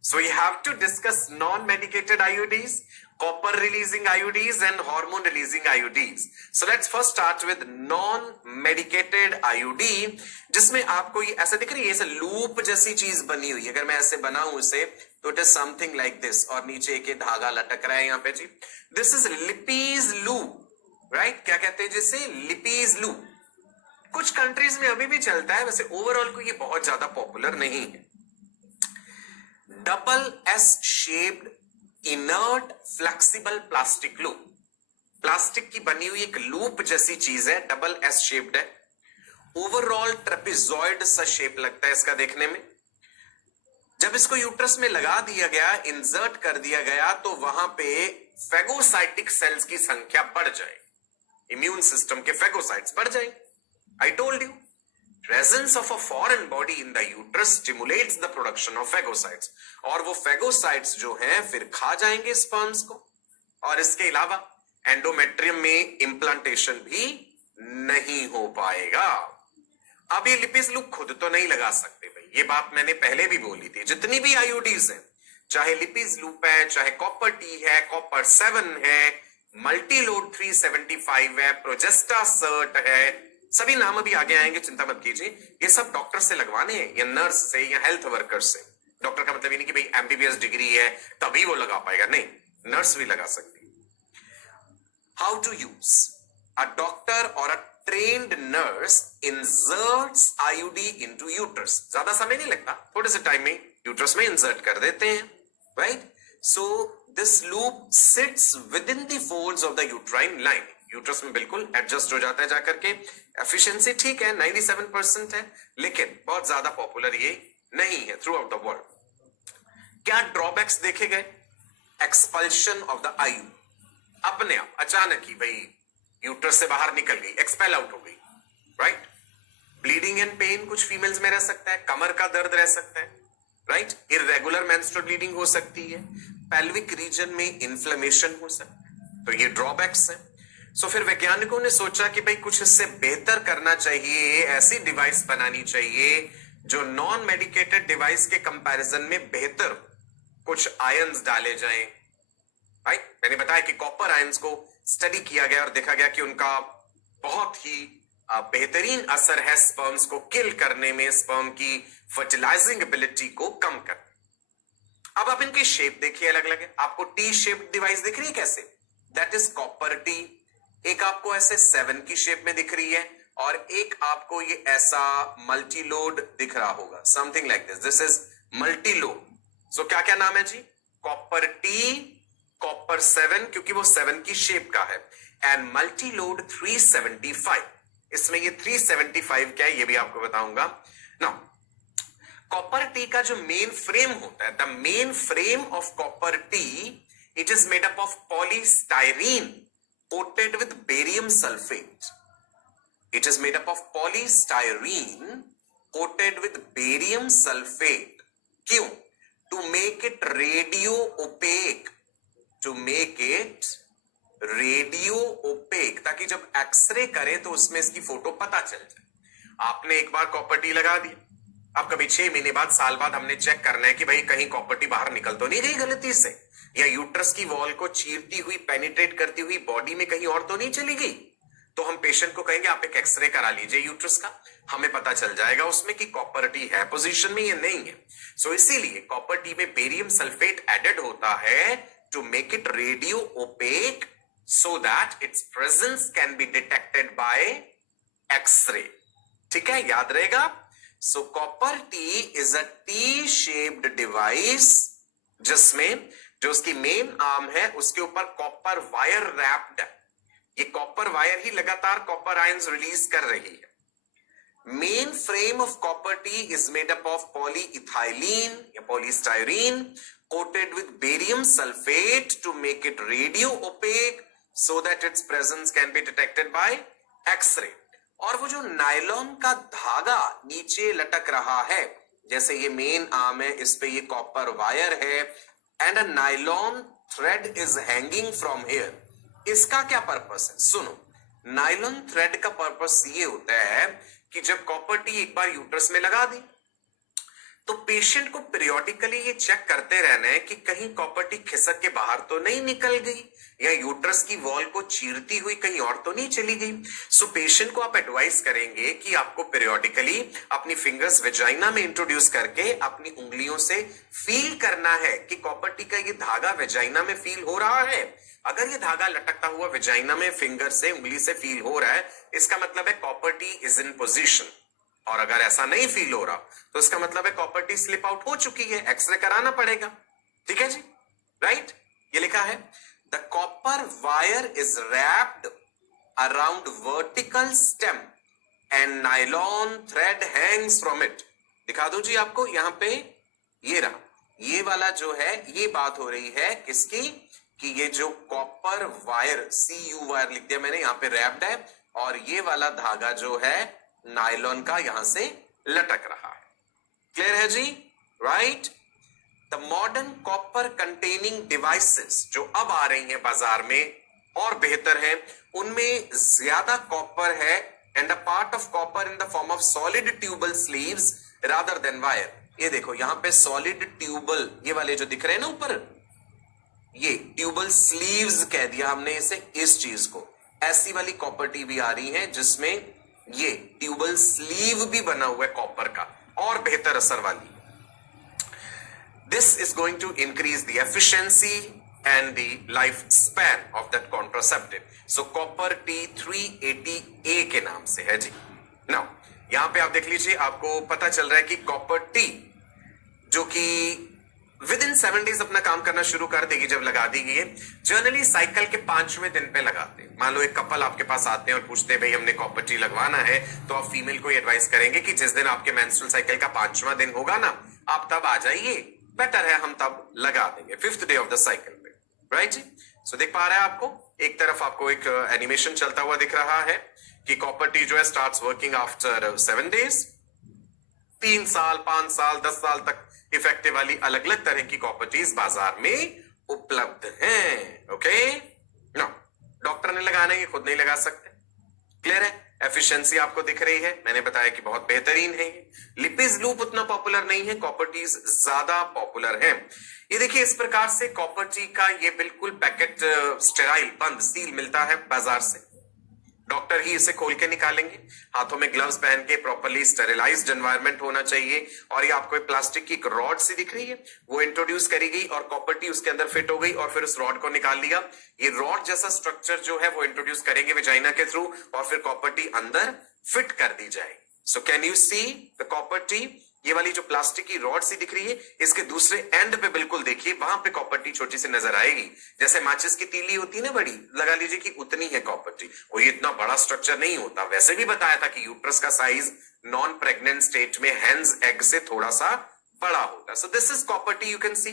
So we have to discuss non-medicated IUDs, copper releasing IUDs and hormone releasing IUDs. So let's first start with non-medicated IUD, जिसमें आपको ये ऐसा दिख रही है, ऐसे लूप जैसी चीज बनी हुई है। अगर मैं ऐसे बनाऊं इसे तो it is something like this, और नीचे एक धागा लटक रहा है यहाँ पे जी। This is Lippes loop, right? क्या कहते हैं जिसे? Lippes loop। कुछ कंट्रीज में अभी भी चलता है, वैसे ओवरऑल को ये बहुत ज्यादा पॉपुलर नहीं है। Double S shaped inert flexible plastic loop, plastic की बनी हुई एक लूप जैसी चीज है, डबल एस शेप्ड है, ओवरऑल ट्रेपेजॉइड सा शेप लगता है इसका देखने में। जब इसको यूट्रस में लगा दिया गया, इंसर्ट कर दिया गया, तो वहां पे फेगोसाइटिक सेल्स की संख्या बढ़ जाए, इम्यून सिस्टम के फेगोसाइट्स बढ़ जाए। I told you, presence of a foreign body in the uterus stimulates the production of phagocytes, और वो फेगोसाइट्स जो हैं फिर खा जाएंगे स्पर्म्स को, और इसके अलावा एंडोमेट्रियम में इंप्लांटेशन भी नहीं हो पाएगा। अब ये लिपिज लूप खुद तो नहीं लगा सकते भाई, ये बात मैंने पहले भी बोली थी। जितनी भी आईयूडीज हैं, चाहे लिपिज लूप है, चाहे कॉपर टी है, कॉपर 7 है, मल्टीलोड 375 है, प्रोजेस्टा सर्ट है, सभी नाम अभी आगे आएंगे, चिंता मत कीजिए। ये सब डॉक्टर से लगवाने हैं, या नर्स से, या हेल्थ वर्कर से। डॉक्टर का मतलब ये नहीं कि भाई एमबीबीएस डिग्री है तभी वो लगा पाएगा, नहीं, नर्स भी लगा सकती है। How to use? A doctor or a trained nurse inserts IUD into uterus. ज्यादा समय नहीं लगता, थोड़े से टाइम में यूट्रस में इंसर्ट कर देते हैं, right? So this loop sits within the folds of the uterine line, uterus में बिल्कुल एडजस्ट हो जाता है जाकर के। एफिशिएंसी ठीक है, 97% है, लेकिन बहुत ज्यादा पॉपुलर ये नहीं है थ्रू आउट द वर्ल्ड। क्या ड्रॉबैक्स देखे गए? एक्सपल्शन ऑफ द आयु, अपने आप अचानक ही भाई यूट्रस से बाहर निकल गई, एक्सपेल आउट हो गई, राइट? ब्लीडिंग एंड पेन कुछ फीमेल्स में रह सकता है, कमर का दर्द रह सकता है, राइट? इर्रेगुलर मेंस्ट्रुअल ब्लीडिंग हो सकती है, पेल्विक रीजन में इन्फ्लेमेशन हो सकता है, तो ये ड्रॉबैक्स हैं। सो फिर वैज्ञानिकों ने सोचा कि भाई कुछ इससे बेहतर करना चाहिए, ऐसी डिवाइस बनानी चाहिए जो नॉन मेडिकेटेड डिवाइस के कंपैरिजन में बेहतर कुछ आयंस डाले जाएं, राइट? मैंने बताया कि कॉपर आयंस को स्टडी किया गया और देखा गया कि उनका बहुत ही बेहतरीन असर है स्पर्म्स को किल करने में, स्पर्म की फर्टिलाइजिंग एबिलिटी को कम करने। अब आप इनकी शेप देखिए, अलग अलग है। आपको टी शेप डिवाइस दिख रही है कैसे? That is copper T. एक आपको ऐसे 7 की शेप में दिख रही है, और एक आपको ये ऐसा मल्टीलोड दिख रहा होगा, something like this. This is multiload. So क्या क्या नाम है जी? कॉपर टी, कॉपर 7 क्योंकि वो 7 की शेप का है, एंड मल्टीलोड 375। इसमें ये 375 क्या है ये भी आपको बताऊंगा। नाउ कॉपर टी का जो मेन फ्रेम होता है, the main frame of copper T, it is made up of polystyrene coated with barium sulfate. It is made up of polystyrene coated with barium sulfate. क्यों? To make it radio opaque. To make it radio opaque, ताकि जब x ray करें तो उसमें इसकी photo पता चल जाए। आपने एक बार कॉपर टी लगा दी, अब कभी 6 महीने बाद, साल बाद हमने चेक करना है कि भाई कहीं कॉपर टी बाहर निकल तो नहीं गई गलती से, या यूट्रस की वॉल को चीरती हुई, पेनिट्रेट करती हुई बॉडी में कहीं और तो नहीं चली गई। तो हम पेशेंट को कहेंगे आप एक एक्सरे करा लीजिए यूट्रस का, हमें पता चल जाएगा उसमें कि कॉपर टी है पोजीशन में या नहीं है। सो इसीलिए कॉपर टी में बेरियम सल्फेट एडेड होता है to make it radio opaque, so that its presence can be detected by X ray. ठीक है, याद रहेगा। So copper T is a T shaped device जिसमें जो उसकी मेन आर्म है उसके ऊपर कॉपर वायर रैप्ड है। ये कॉपर वायर ही लगातार कॉपर आयंस रिलीज कर रही है। Main frame of copper T is made up of polyethylene or polystyrene coated with barium sulphate to make it radio opaque so that its presence can be detected by X ray. और वो जो nylon का धागा नीचे लटक रहा है, जैसे ये मेन आर्म है, इस पे ये कॉपर वायर है, and a nylon thread is hanging from here. इसका क्या पर्पस है? सुनो, नायलॉन थ्रेड का पर्पस ये होता है कि जब कॉपर टी एक बार यूट्रस में लगा दी तो पेशेंट को पीरियोडिकली ये चेक करते रहना है कि कहीं कॉपर टी खिसक के बाहर तो नहीं निकल गई, या यूट्रस की वॉल को चीरती हुई कहीं और तो नहीं चली गई। सो पेशेंट को आप एडवाइस करेंगे कि आपको पीरियोडिकली अपनी फिंगर्स वेजाइना में इंट्रोड्यूस करके अपनी उंगलियों से फील करना है कि कॉपर टी का ये धागा वेजाइना में फील हो रहा है। अगर ये धागा लटकता हुआ वेजाइना में फिंगर से, उंगली से फील हो रहा है, इसका मतलब है copper T is in position. और अगर ऐसा नहीं फील हो रहा तो इसका मतलब है कॉपर टी स्लिप आउट हो चुकी है, एक्सरे कराना पड़ेगा। ठीक है जी, राइट। ये लिखा है the copper wire is wrapped around vertical stem and nylon thread Hanks from it. दिखा दो जी आपको, यहां पे ये रहा, ये वाला जो है, ये बात हो रही है किसकी, कि ये जो कॉपर वायर, CU वायर लिख दिया मैंने, यहां पे रैप्ड है, और ये वाला धागा जो है नायलॉन का यहां से लटक रहा है। क्लियर है ji, right. The modern copper containing devices जो अब आ रही हैं बाजार में और बेहतर हैं, उनमें ज्यादा कॉपर है and a part of copper in the form of solid tubal sleeves rather than wire. ये देखो यहां पे सॉलिड ट्यूबल, ये वाले जो दिख रहे हैं ना ऊपर, ये ट्यूबल स्लीव्स कह दिया हमने इसे, इस चीज को। ऐसी वाली कॉपर टी भी आ रही है जिसमें ये ट्यूबल स्लीव भी बना हुआ है कॉपर का, और बेहतर असर वाली। This is going to increase the efficiency and the life span of that contraceptive. So copper T 380A के नाम से है जी। नाउ यहां पे आप देख लीजिए, आपको पता चल रहा है कि कॉपर टी जो कि विद इन 7 डेज अपना काम करना शुरू कर देगी जब लगा दी गई है। जनरली साइकिल के 5वें दिन पे लगाते हैं। मान लो एक कपल आपके पास आते हैं और पूछते हैं भाई हमने कॉपर टी लगवाना है, तो आप फीमेल को एडवाइस करेंगे कि जिस दिन आपके मेंस्ट्रुअल साइकिल का 5वां दिन होगा ना, आप तब आ जाइए, बेटर है हम तब लगा देंगे 5th day of the cycle पे, राइट जी। सो देख पा रहे हैं आपको, एक तरफ आपको एक एनिमेशन चलता हुआ दिख रहा है कि कॉपर टी जो है स्टार्ट्स वर्किंग आफ्टर 7 डेज। 3 साल, 5 साल, 10 साल तक इफेक्टिव वाली अलग अलग तरह की कॉपर टीज बाजार में उपलब्ध हैं। ओके, नो डॉक्टर ने लगाना है, खुद नहीं लगा सकते। क्लियर है, एफिशिएंसी आपको दिख रही है, मैंने बताया कि बहुत बेहतरीन है। लिपिज लूप उतना पॉपुलर नहीं है, कॉपर टीज ज्यादा पॉपुलर है। ये देखिए इस प्रकार से कॉपर टी का ये बिल्कुल पैकेट स्टेराइल बंद सील मिलता है बाजार से। डॉक्टर ही इसे खोल के निकालेंगे, हाथों में ग्लव्स पहन के, प्रॉपर्ली स्टेरिलाइज्ड एनवायरनमेंट होना चाहिए। और ये आपको एक प्लास्टिक की रॉड सी दिख रही है, वो इंट्रोड्यूस करी गई और कॉपर टी उसके अंदर फिट हो गई और फिर उस रॉड को निकाल लिया। ये रॉड जैसा स्ट्रक्चर जो है वो इंट्रोड्यूस करेंगे वेजाइना के थ्रू और फिर कॉपर टी अंदर फिट कर दी जाएगी। So can you see the copper T, ये वाली जो प्लास्टिक की रॉड सी दिख रही है, इसके दूसरे एंड पे बिल्कुल देखिए, वहां पे कॉपर टी छोटी सी नजर आएगी, जैसे माचिस की तीली होती है ना बड़ी, लगा लीजिए कि उतनी है कॉपर टी। कोई इतना बड़ा स्ट्रक्चर नहीं होता। वैसे भी बताया था कि यूट्रस का साइज नॉन प्रेग्नेंट स्टेट में हेन्स एग से थोड़ा सा बड़ा होता है। So this is copper T, you can see.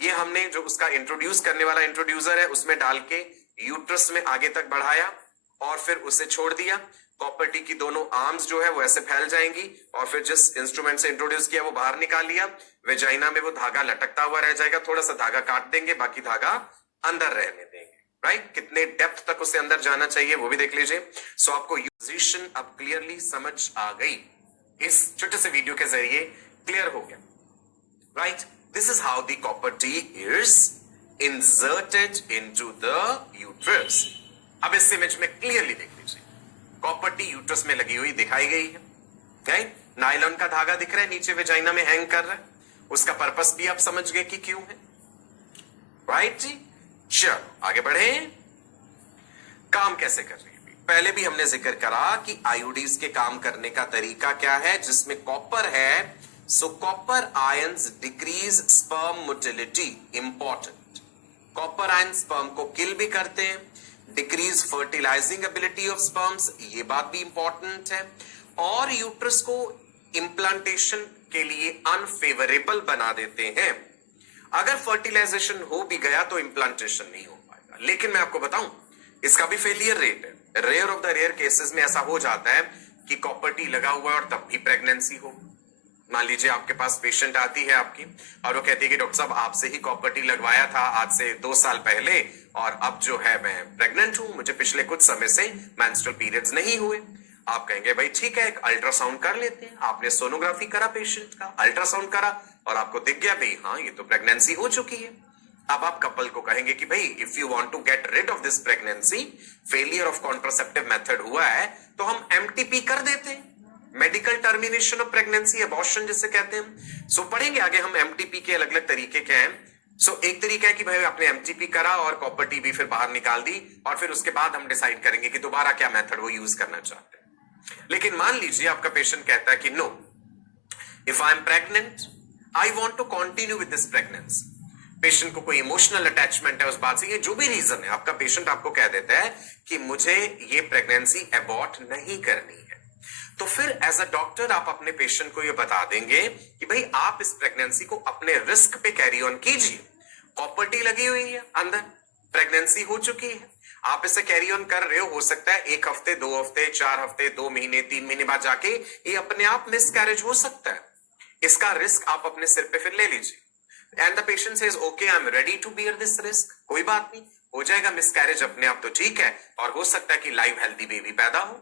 ये हमने जो उसका इंट्रोड्यूस करने वाला इंट्रोड्यूसर है उसमें डाल के यूट्रस में आगे तक बढ़ाया और फिर उसे छोड़ दिया। कॉपर टी की दोनों आर्म्स जो है वो ऐसे फैल जाएंगी और फिर जिस इंस्ट्रूमेंट से इंट्रोड्यूस किया वो बाहर निकाल लिया। वेजाइना में वो धागा लटकता हुआ रह जाएगा, थोड़ा सा धागा काट देंगे, बाकी धागा अंदर रहने देंगे, राइट। कितने डेप्थ तक उसे अंदर जाना चाहिए वो भी देख लीजिए। सो आपको पोजीशन अब क्लियरली समझ आ गई, इस छोटे से वीडियो के जरिए क्लियर हो गया, right. This is how the copper T is inserted into the uterus. अब इस इमेज में क्लियरली देख लीजिए, कॉपर टी यूट्रस में लगी हुई दिखाई गई है, राइट। नायलॉन का धागा दिख रहा है नीचे वेजाइना में हैंग कर रहा है, उसका पर्पस भी आप समझ गए कि क्यों है, राइट जी। चलो आगे बढ़े, काम कैसे कर रही है। पहले भी हमने जिक्र करा कि आयोडीज के काम करने का तरीका क्या है, जिसमें कॉपर है। सो copper ions decrease sperm motility, important. Copper ion sperm को किल भी करते हैं, decrease fertilising ability of sperms, ये बात भी इंपॉर्टेंट है, और यूट्रस को इंप्लांटेशन के लिए अनफेवरेबल बना देते हैं। अगर फर्टिलाइजेशन हो भी गया तो इंप्लांटेशन नहीं हो पाएगा। लेकिन मैं आपको बताऊं, इसका भी फेलियर रेट है। Rare of the rare cases में ऐसा हो जाता है कि कॉपर टी लगा हुआ है और तब भी प्रेगनेंसी हो। मान लीजिए आपके पास पेशेंट आती है आपकी और वो कहती है कि डॉक्टर साहब आपसे ही कॉपर टी लगवाया था आज से 2 साल पहले और अब जो है मैं प्रेग्नेंट हूं, मुझे पिछले कुछ समय से मेंस्ट्रुअल पीरियड्स नहीं हुए। आप कहेंगे भाई ठीक है, एक अल्ट्रासाउंड कर लेते हैं। आपने सोनोग्राफी करा पेशेंट का, अल्ट्रासाउंड करा और आपको दिख गया भाई हाँ ये तो प्रेगनेंसी हो चुकी है। अब आप कपल को कहेंगे कि भाई if you want to get rid of this pregnancy, failure of contraceptive method हुआ है, तो हम एमटीपी कर देते हैं, medical termination of pregnancy, abortion जिसे कहते हैं। सो पढ़ेंगे आगे हम एमटीपी के अलग अलग तरीके क्या हैं। एक तरीका है कि भाई आपने एमटीपी करा और कॉपर टीबी फिर बाहर निकाल दी और फिर उसके बाद हम डिसाइड करेंगे कि दोबारा क्या मेथड वो यूज करना चाहते हैं। लेकिन मान लीजिए आपका पेशेंट कहता है कि no, if I am pregnant I want to continue with this pregnancy. Patient को कोई इमोशनल अटैचमेंट है उस बात से, ये जो भी रीजन है, आपका पेशेंट आपको कह देता है कि मुझे ये प्रेगनेंसी अबॉर्ट नहीं करनी है, तो फिर एज अ डॉक्टर आप अपने पेशेंट को ये बता देंगे कि भाई आप इस प्रेगनेंसी को अपने रिस्क पे कैरी ऑन कीजिए। कॉपर्टी लगी हुई है अंदर, प्रेगनेंसी हो चुकी है, आप इसे कैरी ऑन कर रहे हो सकता है 1 हफ्ते 2 हफ्ते 4 हफ्ते 2 महीने 3 महीने बाद जाके ये अपने आप मिसकैरेज हो सकता है। इसका रिस्क आप अपने सिर पे फिर ले लीजिए। And the patient says okay I am ready to bear this risk, कोई बात नहीं, हो जाएगा मिसकैरेज अपने आप तो ठीक है, और हो सकता है कि लाइव हेल्दी बेबी पैदा हो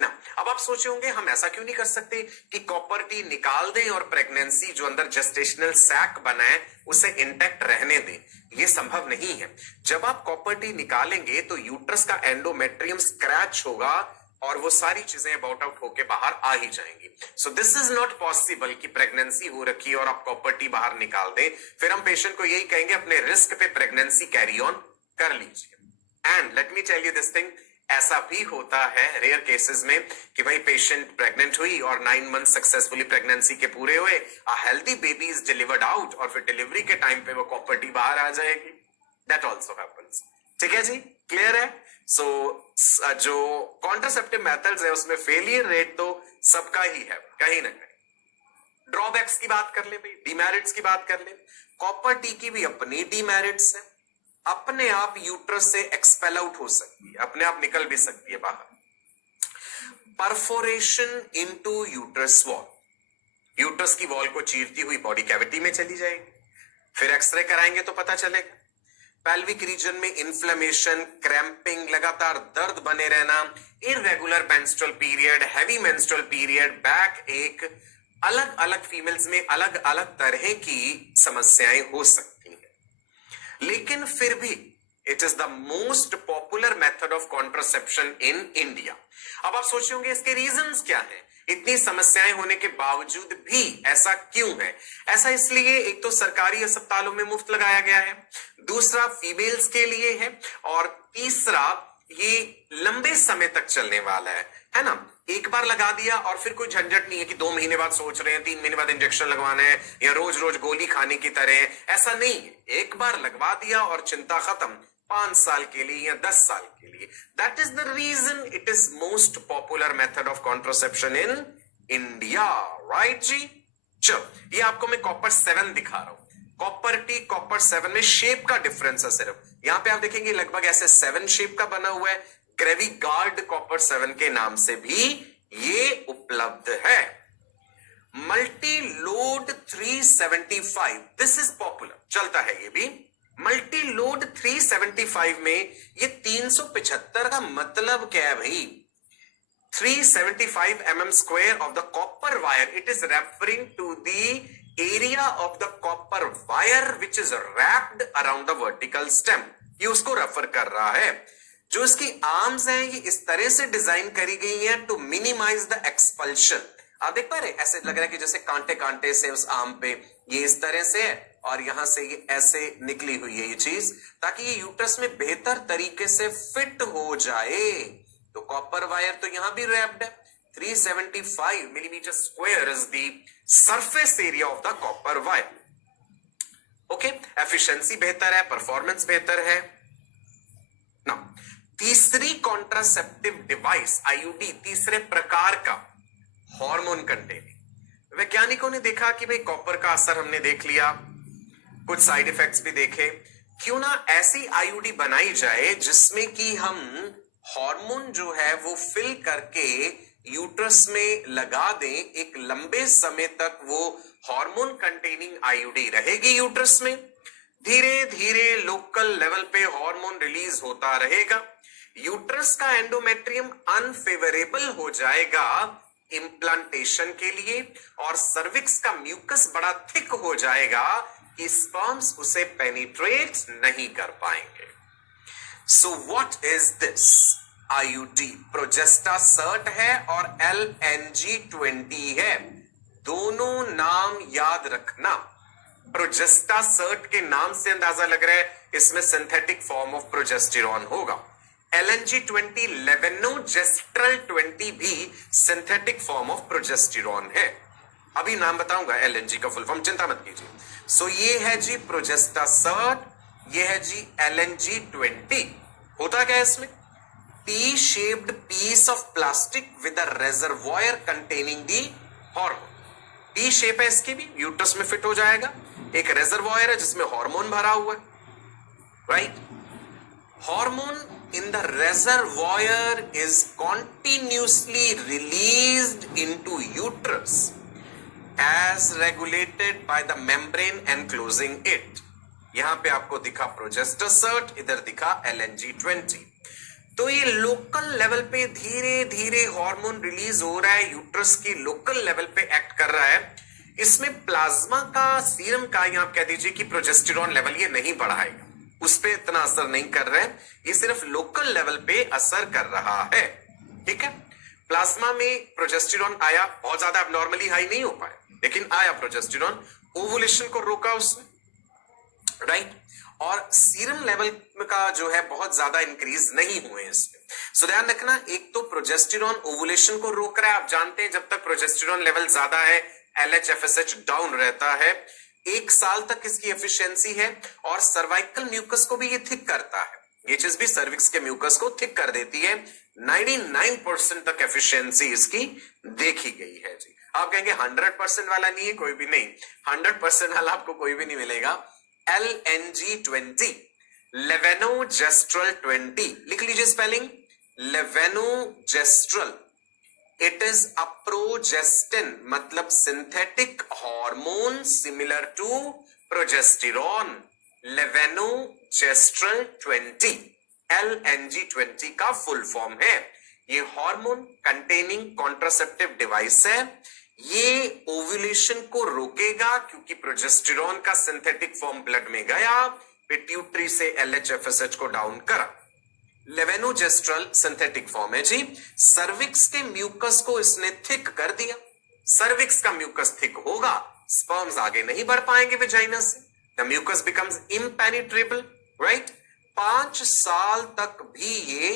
ना। अब आप सोचे होंगे हम ऐसा क्यों नहीं कर सकते कि कॉपर टी निकाल दें और प्रेगनेंसी जो अंदर जेस्टेशनल सैक बना है उसे इंटैक्ट रहने दें। ये संभव नहीं है। जब आप कॉपर टी निकालेंगे तो यूट्रस का एंडोमेट्रियम स्क्रैच होगा और वो सारी चीजें अबाउट आउट होके बाहर आ ही जाएंगी। So this is not possible कि प्रेगनेंसी हो रखी है और आप कॉपर टी बाहर निकाल दें। फिर हम पेशेंट को यही कहेंगे अपने रिस्क पे प्रेगनेंसी कैरी ऑन कर लीजिए। And let me tell you this thing, ऐसा भी होता है रेयर केसेस में कि भाई पेशेंट प्रेग्नेंट हुई और 9 मंथ सक्सेसफुली प्रेगनेंसी के पूरे हुए, a healthy baby is delivered out और फिर डिलीवरी के टाइम पे वो कॉपर टी बाहर आ जाएगी। That also happens. ठीक है जी, क्लियर है। सो जो कॉन्ट्रासेप्टिव मेथड्स है उसमें फेलियर रेट तो सबका ही है कहीं ना कहीं। ड्रॉबैक्स की बात कर ले भाई, डीमेरिट्स की बात कर ले। कॉपर टी की भी अपनी डीमेरिट्स है, अपने आप यूट्रस से एक्सपेल आउट हो सकती है, अपने आप निकल भी सकती है बाहर। Perforation into uterus wall, uterus की वॉल को चीरती हुई बॉडी कैविटी में चली जाएगी, फिर एक्सरे कराएंगे तो पता चलेगा। पेल्विक रीजन में इन्फ्लेमेशन, क्रैम्पिंग, लगातार दर्द बने रहना, irregular menstrual period, heavy menstrual period, back एक, अलग अलग फीमेल्स में अलग अलग तरह की समस्याएं हो सकती हैं। लेकिन फिर भी it is the most popular method of contraception in India. अब आप सोच होंगे इसके रीजंस क्या हैं? इतनी समस्याएं होने के बावजूद भी ऐसा क्यों है? ऐसा इसलिए, एक तो सरकारी अस्पतालों में मुफ्त लगाया गया है, दूसरा फीमेल्स के लिए है, और तीसरा ये लंबे समय तक चलने वाला है ना। एक बार लगा दिया और फिर कोई झंझट नहीं है कि 2 महीने बाद सोच रहे हैं, 3 महीने बाद इंजेक्शन लगवाना है या रोज रोज गोली खाने की तरह, ऐसा नहीं है। एक बार लगवा दिया और चिंता खत्म, 5 साल के लिए या 10 साल के लिए। That is the reason it is most popular method of contraception in India, right ji. चलो, ये आपको मैं कॉपर 7 दिखा रहा हूं। कॉपर टी कॉपर 7 में शेप का डिफरेंस है सिर्फ। यहां पे आप देखेंगे लगभग ऐसे 7 शेप का बना हुआ है। ग्रेवी गार्ड कॉपर 7 के नाम से भी ये उपलब्ध है। Multi load 375, this is popular, चलता है ये भी। मल्टी लोड 375 में ये 375 का मतलब क्या है भाई? 375 mm square of the copper wire, it is referring to the area of the copper wire which is wrapped around the vertical stem। ये उसको रेफर कर रहा है। जो इसकी आर्म्स हैं ये इस तरह से डिजाइन करी गई हैं टू मिनिमाइज द एक्सपल्शन। आप देख पा रहे, ऐसे लग रहा है कि जैसे कांटे कांटे से उस आर्म पे ये इस तरह से है और यहां से ये ऐसे निकली हुई है ये चीज, ताकि ये यूट्रस में बेहतर तरीके से फिट हो जाए। तो कॉपर वायर तो यहां भी रैप्ड है। 375 millimetre square is the surface area of the copper wire. Okay, efficiency बेहतर है, परफॉर्मेंस बेहतर है ना। तीसरी कॉन्ट्रासेप्टिव डिवाइस आईयूडी, तीसरे प्रकार का, हार्मोन कंटेनिंग। वैज्ञानिकों ने देखा कि भाई कॉपर का असर हमने देख लिया, कुछ साइड इफेक्ट्स भी देखे, क्यों ना ऐसी आईयूडी बनाई जाए जिसमें कि हम हार्मोन जो है वो फिल करके यूट्रस में लगा दें। एक लंबे समय तक वो हार्मोन कंटेनिंग आईयूडी रहेगी यूट्रस में, धीरे धीरे लोकल लेवल पे हार्मोन रिलीज होता रहेगा। यूट्रस का एंडोमेट्रियम अनफेवरेबल हो जाएगा इम्प्लांटेशन के लिए, और सर्विक्स का म्यूकस बड़ा थिक हो जाएगा कि स्पर्म्स उसे पेनिट्रेट नहीं कर पाएंगे। So what is this? IUD progestasert है और LNG-20 है। दोनों नाम याद रखना। प्रोजेस्टासर्ट के नाम से अंदाजा लग रहा है इसमें सिंथेटिक फॉर्म ऑफ प्रोजेस्टेरॉन होगा। LNG-20 लेवेनोजेस्ट्रल 20 भी सिंथेटिक फॉर्म ऑफ प्रोजेस्टेरॉन है। अभी नाम बताऊंगा LNG का फुल फॉर्म, चिंता मत कीजिए। सो ये है जी प्रोजेस्टासर्ट, ये है जी LNG-20। होता क्या है इसमें? T shaped piece of plastic with a reservoir containing the hormone. T shape है इसकी भी, यूट्रस में फिट हो जाएगा। एक रेजर्वॉयर है जिसमें हार्मोन भरा हुआ है, right? Hormone in the reservoir is continuously released into uterus as regulated by the membrane enclosing it। यहां पे आपको दिखा प्रोजेस्टासर्ट, इधर दिखा LNG-20। तो ये लोकल लेवल पे धीरे धीरे हार्मोन रिलीज हो रहा है, यूट्रस की लोकल लेवल पे एक्ट कर रहा है। इसमें प्लाज्मा का, सीरम का, या आप कह दीजिए कि प्रोजेस्टेरॉन लेवल ये नहीं बढ़ाएगा, उस पर इतना असर नहीं कर रहा है, ये सिर्फ लोकल लेवल पे असर कर रहा है। ठीक है, प्लाज्मा में प्रोजेस्टेरॉन आया, बहुत ज्यादा एब्नॉर्मली हाई नहीं हो पाया, लेकिन आया प्रोजेस्टेरॉन, ओवुलेशन को रोका उसने, राइट? और सीरम लेवल का जो है बहुत ज्यादा इंक्रीज नहीं हुए इसमें। सो ध्यान रखना, एक तो प्रोजेस्टेरॉन ओवुलेशन को रोक रहा है। आप जानते हैं जब तक प्रोजेस्टेरॉन लेवल ज्यादा है LH-FSH डाउन रहता है। 1 साल तक इसकी एफिशिएंसी है, और सर्वाइकल म्यूकस को भी ये थिक करता है। ये चीज भी सर्विक्स के म्यूकस को थिक कर देती है। 99% तक एफिशिएंसी इसकी देखी गई है जी। आप कहेंगे 100% वाला नहीं है, कोई भी नहीं, 100% वाला आपको कोई भी नहीं मिलेगा। LNG-20 लेवेनोजेस्ट्रल 20, लिख लीजिए spelling, levonorgestrel. It is a progestin, मतलब synthetic hormone similar to progesterone. Levonorgestrel 20 LNG-20 का फुल फॉर्म है। ये हार्मोन कंटेनिंग कॉन्ट्रासेप्टिव डिवाइस है। ये ओव्यूलेशन को रोकेगा, क्योंकि प्रोजेस्टेरॉन का सिंथेटिक फॉर्म ब्लड में गया, पिट्यूटरी से LH-FSH को डाउन करा। लेवेनोजेस्ट्रल सिंथेटिक फॉर्म है जी। सर्विक्स के म्यूकस को इसने थिक कर दिया। सर्विक्स का म्यूकस थिक होगा, स्पर्म्स आगे नहीं बढ़ पाएंगे वेजाइना से, the mucus becomes impenetrable, right? 5 साल तक भी ये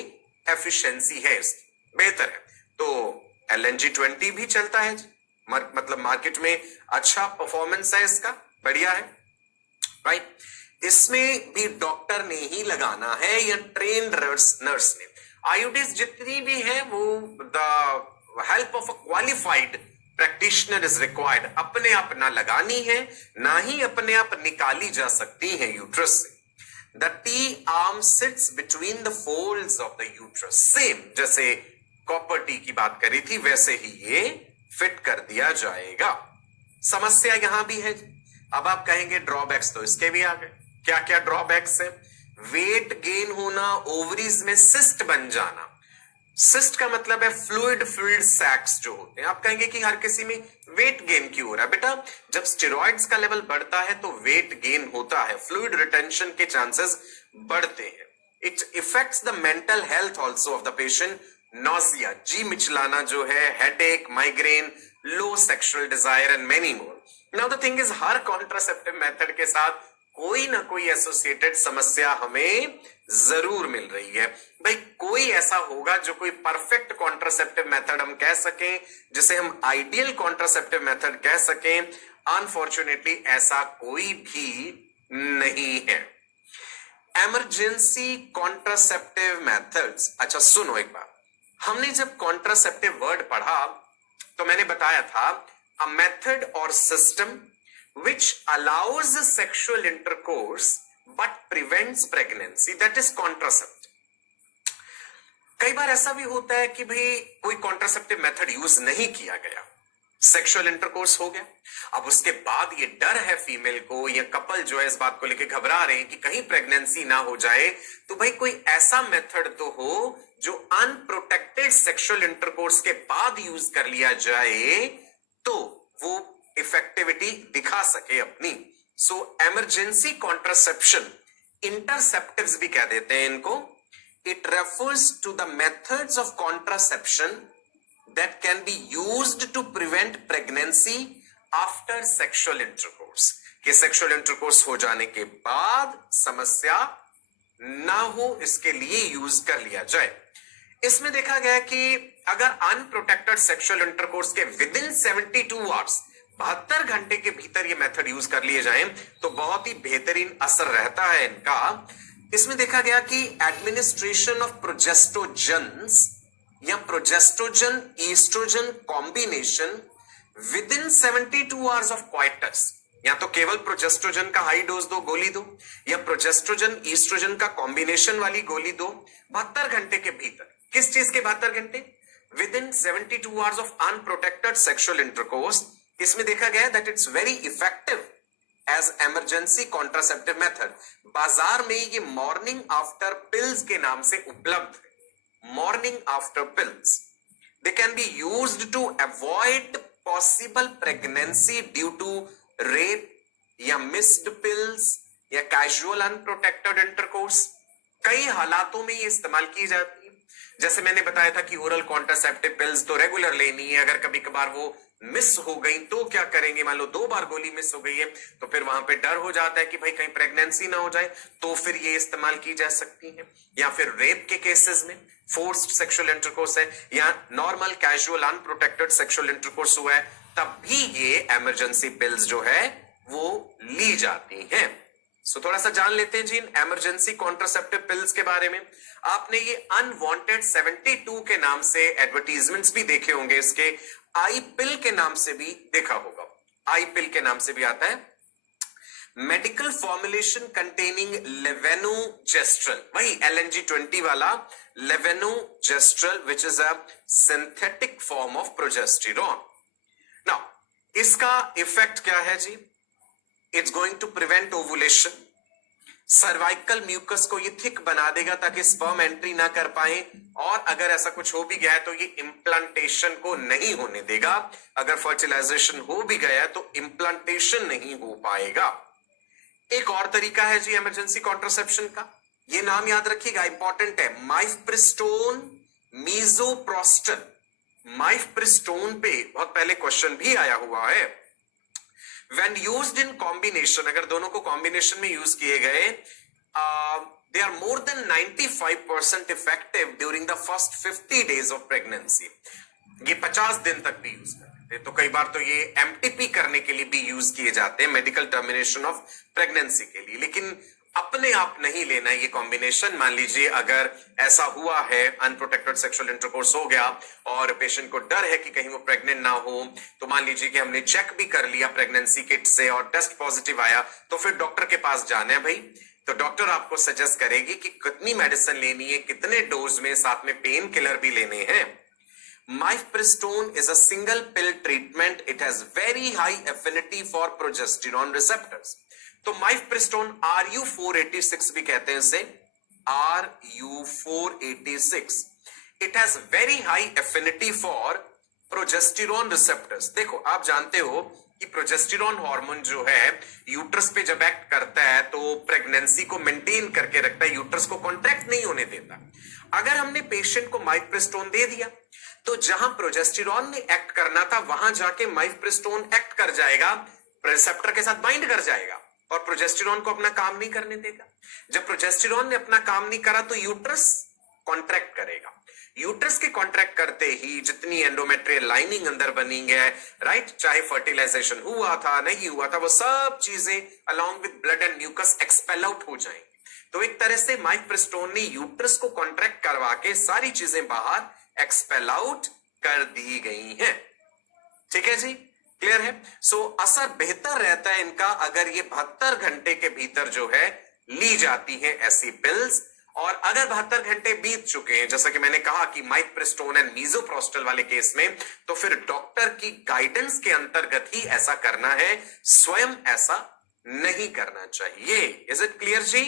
एफिशिएंसी है इसकी, बेहतर है। तो LNG-20 भी चलता है जी, मतलब मार्केट में अच्छा परफॉर्मेंस है इसका, बढ़िया है, राइट? इसमें भी डॉक्टर ने ही लगाना है या ट्रेन्ड नर्स ने। आईयूडीज जितनी भी है वो the help of a qualified practitioner is required. अपने आप ना लगानी है, ना ही अपने आप निकाली जा सकती है यूट्रस से। The T arm sits between the folds of the uterus, same जैसे कॉपर टी की बात करी थी वैसे ही ये फिट कर दिया जाएगा। समस्या यहां भी है। अब आप कहेंगे ड्रॉबैक्स, तो इसके भी आ गए। क्या क्या ड्रॉबैक्स है? वेट गेन होना, ओवरीज में सिस्ट बन जाना। सिस्ट का मतलब है फ्लूइड फिल्ड सैक्स जो होते हैं। आप कहेंगे कि हर किसी में वेट गेन क्यों हो रहा है? बेटा, जब स्टेरॉइड्स का लेवल बढ़ता है तो वेट गेन होता है, फ्लूइड रिटेंशन के चांसेस बढ़ते हैं। It affects the mental health also of the patient. Nausea, जी मिचलाना जो है, headache, migraine, low sexual desire and many more. Now the thing is, हर कॉन्ट्रासेप्टिव मेथड के साथ कोई ना कोई एसोसिएटेड समस्या हमें जरूर मिल रही है। भाई कोई ऐसा होगा जो कोई परफेक्ट कॉन्ट्रासेप्टिव मेथड हम कह सकें, जिसे हम आइडियल कॉन्ट्रासेप्टिव मेथड कह सकें। अनफॉर्चुनेटली ऐसा कोई भी नहीं है। Emergency contraceptive methods. अच्छा सुनो एक बात, हमने जब कॉन्ट्रासेप्टिव वर्ड पढ़ा तो मैंने बताया था अ मेथड और system which allows sexual intercourse but prevents pregnancy, that is contraceptive। कई बार ऐसा भी होता है कि भाई कोई कॉन्ट्रासेप्टिव मेथड यूज नहीं किया गया, सेक्सुअल इंटरकोर्स हो गया, अब उसके बाद ये डर है फीमेल को, या कपल जो है इस बात को लेकर घबरा रहे हैं कि कहीं प्रेगनेंसी ना हो जाए, तो भाई कोई ऐसा मेथड तो हो जो अनप्रोटेक्टेड सेक्सुअल इंटरकोर्स के बाद यूज कर लिया जाए तो वो इफेक्टिविटी दिखा सके अपनी। सो इमरजेंसी कॉन्ट्रासेप्शन, इंटरसेप्टिव्स भी कह देते हैं इनको। It refers to the methods of contraception that can be used to prevent pregnancy after sexual intercourse. कि सेक्सुअल इंटरकोर्स हो जाने के बाद समस्या ना हो, इसके लिए यूज कर लिया जाए। इसमें देखा गया कि अगर अनप्रोटेक्टेड सेक्सुअल इंटरकोर्स के विद इन 72 आवर्स 72 घंटे के भीतर ये मेथड यूज कर लिए जाएं तो बहुत ही बेहतरीन असर रहता है इनका। इसमें देखा गया कि एडमिनिस्ट्रेशन ऑफ प्रोजेस्टोजेंस या progestogen oestrogen combination within 72 hours of coitus, या तो केवल प्रोजेस्ट्रोजन का हाई डोज दो, गोली दो, या प्रोजेस्ट्रोजन ईस्ट्रोजन का कॉम्बिनेशन वाली गोली दो 72 घंटे के भीतर। किस चीज के 72 घंटे? Within 72 hours of unprotected sexual intercourse. इसमें देखा गया that it's very effective as emergency contraceptive method. बाजार में ये मॉर्निंग आफ्टर पिल्स के नाम से उपलब्ध है। Morning after pills they can be used to avoid possible pregnancy due to rape या मिस्ड पिल्स या कैजुअल अनप्रोटेक्टेड इंटरकोर्स। कई हालातों में ये इस्तेमाल की जाती है। जैसे मैंने बताया था कि ओरल कॉन्ट्रासेप्टिव पिल्स तो रेगुलर लेनी है, अगर कभी कभार वो मिस हो गई तो क्या करेंगे? मान लो 2 बार गोली मिस हो गई है तो फिर वहां पे डर हो जाता है कि भाई कहीं प्रेगनेंसी ना हो जाए, तो फिर ये इस्तेमाल की जा सकती है। या फिर रेप के केसेस में फोर्स्ड सेक्सुअल इंटरकोर्स है या normal casual unprotected sexual intercourse हुआ है, तब भी ये इमरजेंसी पिल्स जो है वो ली जाती हैं। सो थोड़ा सा जान लेते हैं जी इन इमरजेंसी कॉन्ट्रासेप्टिव पिल्स के बारे में। आपने ये अनवांटेड 72 के नाम से एडवर्टीजमेंट्स भी देखे होंगे, इसके आई पिल के नाम से भी देखा होगा। आई पिल के नाम से भी आता है। मेडिकल फॉर्मुलेशन कंटेनिंग लेवेनोजेस्ट्रल, वही LNG-20 वाला levonorgestrel which is a synthetic form of progesterone. Now इसका इफेक्ट क्या है ji? It's going to prevent ovulation, cervical mucus को ये थिक बना देगा ताकि स्पर्म एंट्री ना कर पाए, और अगर ऐसा कुछ हो भी गया है तो ये इम्प्लांटेशन को नहीं होने देगा। अगर फर्टिलाइजेशन हो भी गया है तो इम्प्लांटेशन नहीं हो पाएगा। एक और तरीका है जी इमरजेंसी कॉन्ट्रासेप्शन का, ये नाम याद रखिएगा, इंपॉर्टेंट है, माइफप्रिस्टोन मीजोप्रोस्टल। माइफप्रिस्टोन पे बहुत पहले क्वेश्चन भी आया हुआ है। When used in combination, अगर दोनों को कॉम्बिनेशन में यूज किए गए, they are more than 95% effective during the first 50 days of pregnancy. ये 50 दिन तक भी यूज करते हैं। तो कई बार तो ये MTP करने के लिए भी यूज किए जाते हैं, मेडिकल टर्मिनेशन ऑफ प्रेगनेंसी के लिए, लेकिन अपने आप नहीं लेना है ये कॉम्बिनेशन। मान लीजिए अगर ऐसा हुआ है, अनप्रोटेक्टेड सेक्सुअल इंटरकोर्स हो गया और पेशेंट को डर है कि कहीं वो प्रेग्नेंट ना हो, तो मान लीजिए कि हमने चेक भी कर लिया प्रेगनेंसी किट से और टेस्ट पॉजिटिव आया, तो फिर डॉक्टर के पास जाना है भाई। तो डॉक्टर आपको सजेस्ट करेगी कि कितनी मेडिसिन लेनी है, कितने डोज में, साथ में पेन किलर भी लेने हैं। Mifepristone is a single pill treatment. It has very high affinity for progesterone receptors. तो माइफप्रिस्टोन RU486 भी कहते हैं इसे, RU486. It has very high affinity for progesterone receptors. देखो आप जानते हो कि प्रोजेस्टेरॉन हार्मोन जो है यूट्रस पे जब एक्ट करता है तो प्रेगनेंसी को मेंटेन करके रखता है, यूट्रस को कॉन्ट्रैक्ट नहीं होने देता। अगर हमने पेशेंट को माइफप्रिस्टोन दे दिया तो जहां प्रोजेस्टेरॉन ने एक्ट करना था वहां जाके माइफप्रिस्टोन एक्ट कर जाएगा, रिसेप्टर के साथ बाइंड कर जाएगा और प्रोजेस्टेरॉन को अपना काम नहीं करने देगा। जब प्रोजेस्टेरॉन ने अपना काम नहीं करा तो यूट्रस कॉन्ट्रैक्ट करेगा। यूट्रस के कॉन्ट्रैक्ट करते ही जितनी एंडोमेट्रियल लाइनिंग अंदर बनी है, राइट, चाहे फर्टिलाइजेशन हुआ था नहीं हुआ था, वो सब चीजें along with blood and mucus expel out हो जाएंगी। तो एक तरह से माइफप्रिस्टोन ने यूट्रस को कॉन्ट्रैक्ट करवा के सारी चीजें बाहर एक्सपेल आउट कर दी गई हैं। ठीक है जी, क्लियर है। सो असर बेहतर रहता है इनका अगर ये 72 घंटे के भीतर जो है ली जाती हैं ऐसी पिल्स। और अगर 72 घंटे बीत चुके हैं, जैसा कि मैंने कहा कि माइफप्रिस्टोन एंड मीजोप्रोस्टल वाले केस में, तो फिर डॉक्टर की गाइडेंस के अंतर्गत ही ऐसा करना है, स्वयं ऐसा नहीं करना चाहिए। इज इट क्लियर जी?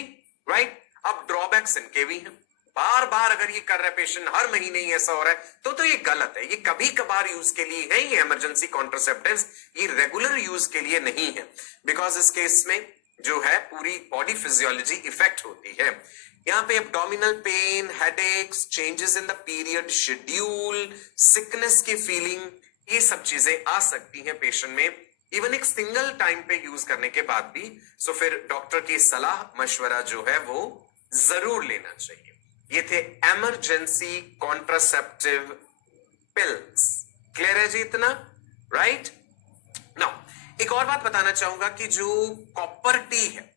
राइट। अब ड्रॉबैक्स इनके भी हैं। बार बार अगर ये कर रहा है पेशेंट, हर महीने ही ऐसा हो रहा है, तो ये गलत है। ये कभी कभार यूज के लिए है ये इमरजेंसी कॉन्ट्रासेप्टिव्स, ये रेगुलर यूज के लिए नहीं है। बिकॉज इस केस में जो है पूरी बॉडी फिजियोलॉजी इफेक्ट होती है। यहाँ पे abdominal pain, headaches, changes in the period schedule, sickness की फीलिंग, ये सब चीजें आ सकती हैं पेशेंट में इवन एक सिंगल टाइम पे यूज करने के बाद भी, सो फिर डॉक्टर की सलाह मशवरा जो है वो जरूर लेना चाहिए। ये थे इमरजेंसी कॉन्ट्रासेप्टिव पिल्स। क्लियर है जी इतना? राइट नाउ एक और बात बताना चाहूंगा कि जो कॉपर टी है,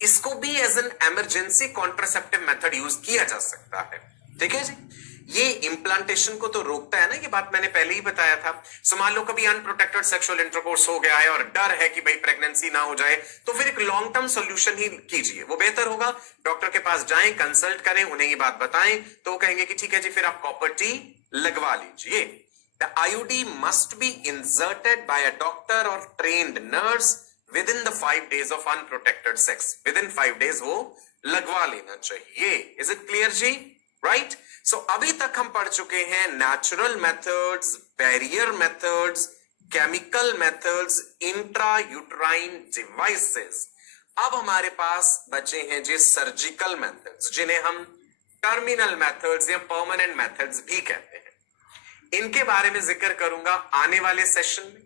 इसको भी as an emergency contraceptive method use किया जा सकता है। ठीक है जी? ये इंप्लांटेशन को तो रोकता है ना, ये बात मैंने पहले ही बताया था। सो मान लो कभी अनप्रोटेक्टेड सेक्सुअल इंटरकोर्स हो गया है और डर है कि भाई प्रेगनेंसी ना हो जाए, तो फिर एक लॉन्ग टर्म सॉल्यूशन ही कीजिए, वो बेहतर होगा। डॉक्टर के पास जाएं, कंसल्ट करें, उन्हें ये बात बताएं, तो वो कहेंगे कि ठीक है जी, फिर आप कॉपर टी लगवा लीजिए। The IUD must be inserted by a doctor or trained nurse within the 5 days of unprotected sex. Within 5 days वो लगवा लेना चाहिए। Is it clear ji? Right? So अभी तक हम पढ़ चुके हैं natural methods, barrier methods, chemical methods, intrauterine devices. अब हमारे पास बचे हैं जी सर्जिकल मेथड्स, जिन्हें हम टर्मिनल मेथड्स या परमानेंट मेथड्स भी कहते हैं। इनके बारे में जिक्र करूंगा आने वाले सेशन में।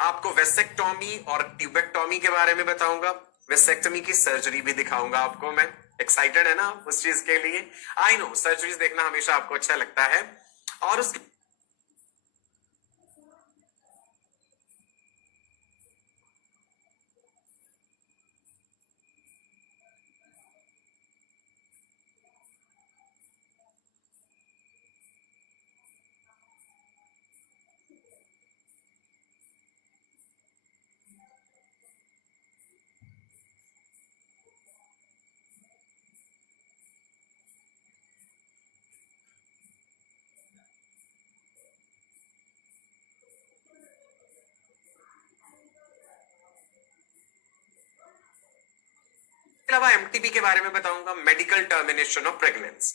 आपको वेसेक्टोमी और ट्यूबेक्टोमी के बारे में बताऊंगा, वेसेक्टोमी की सर्जरी भी दिखाऊंगा आपको मैं। एक्साइटेड है ना उस चीज के लिए? आई नो सर्जरीज देखना हमेशा आपको अच्छा लगता है। और उसके अलावा MTP के बारे में बताऊंगा, medical termination of pregnancy.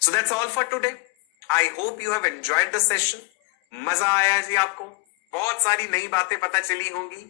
So that's all for today. I hope you have enjoyed the session. मजा आया जी आपको? बहुत सारी नई बातें पता चली होंगी।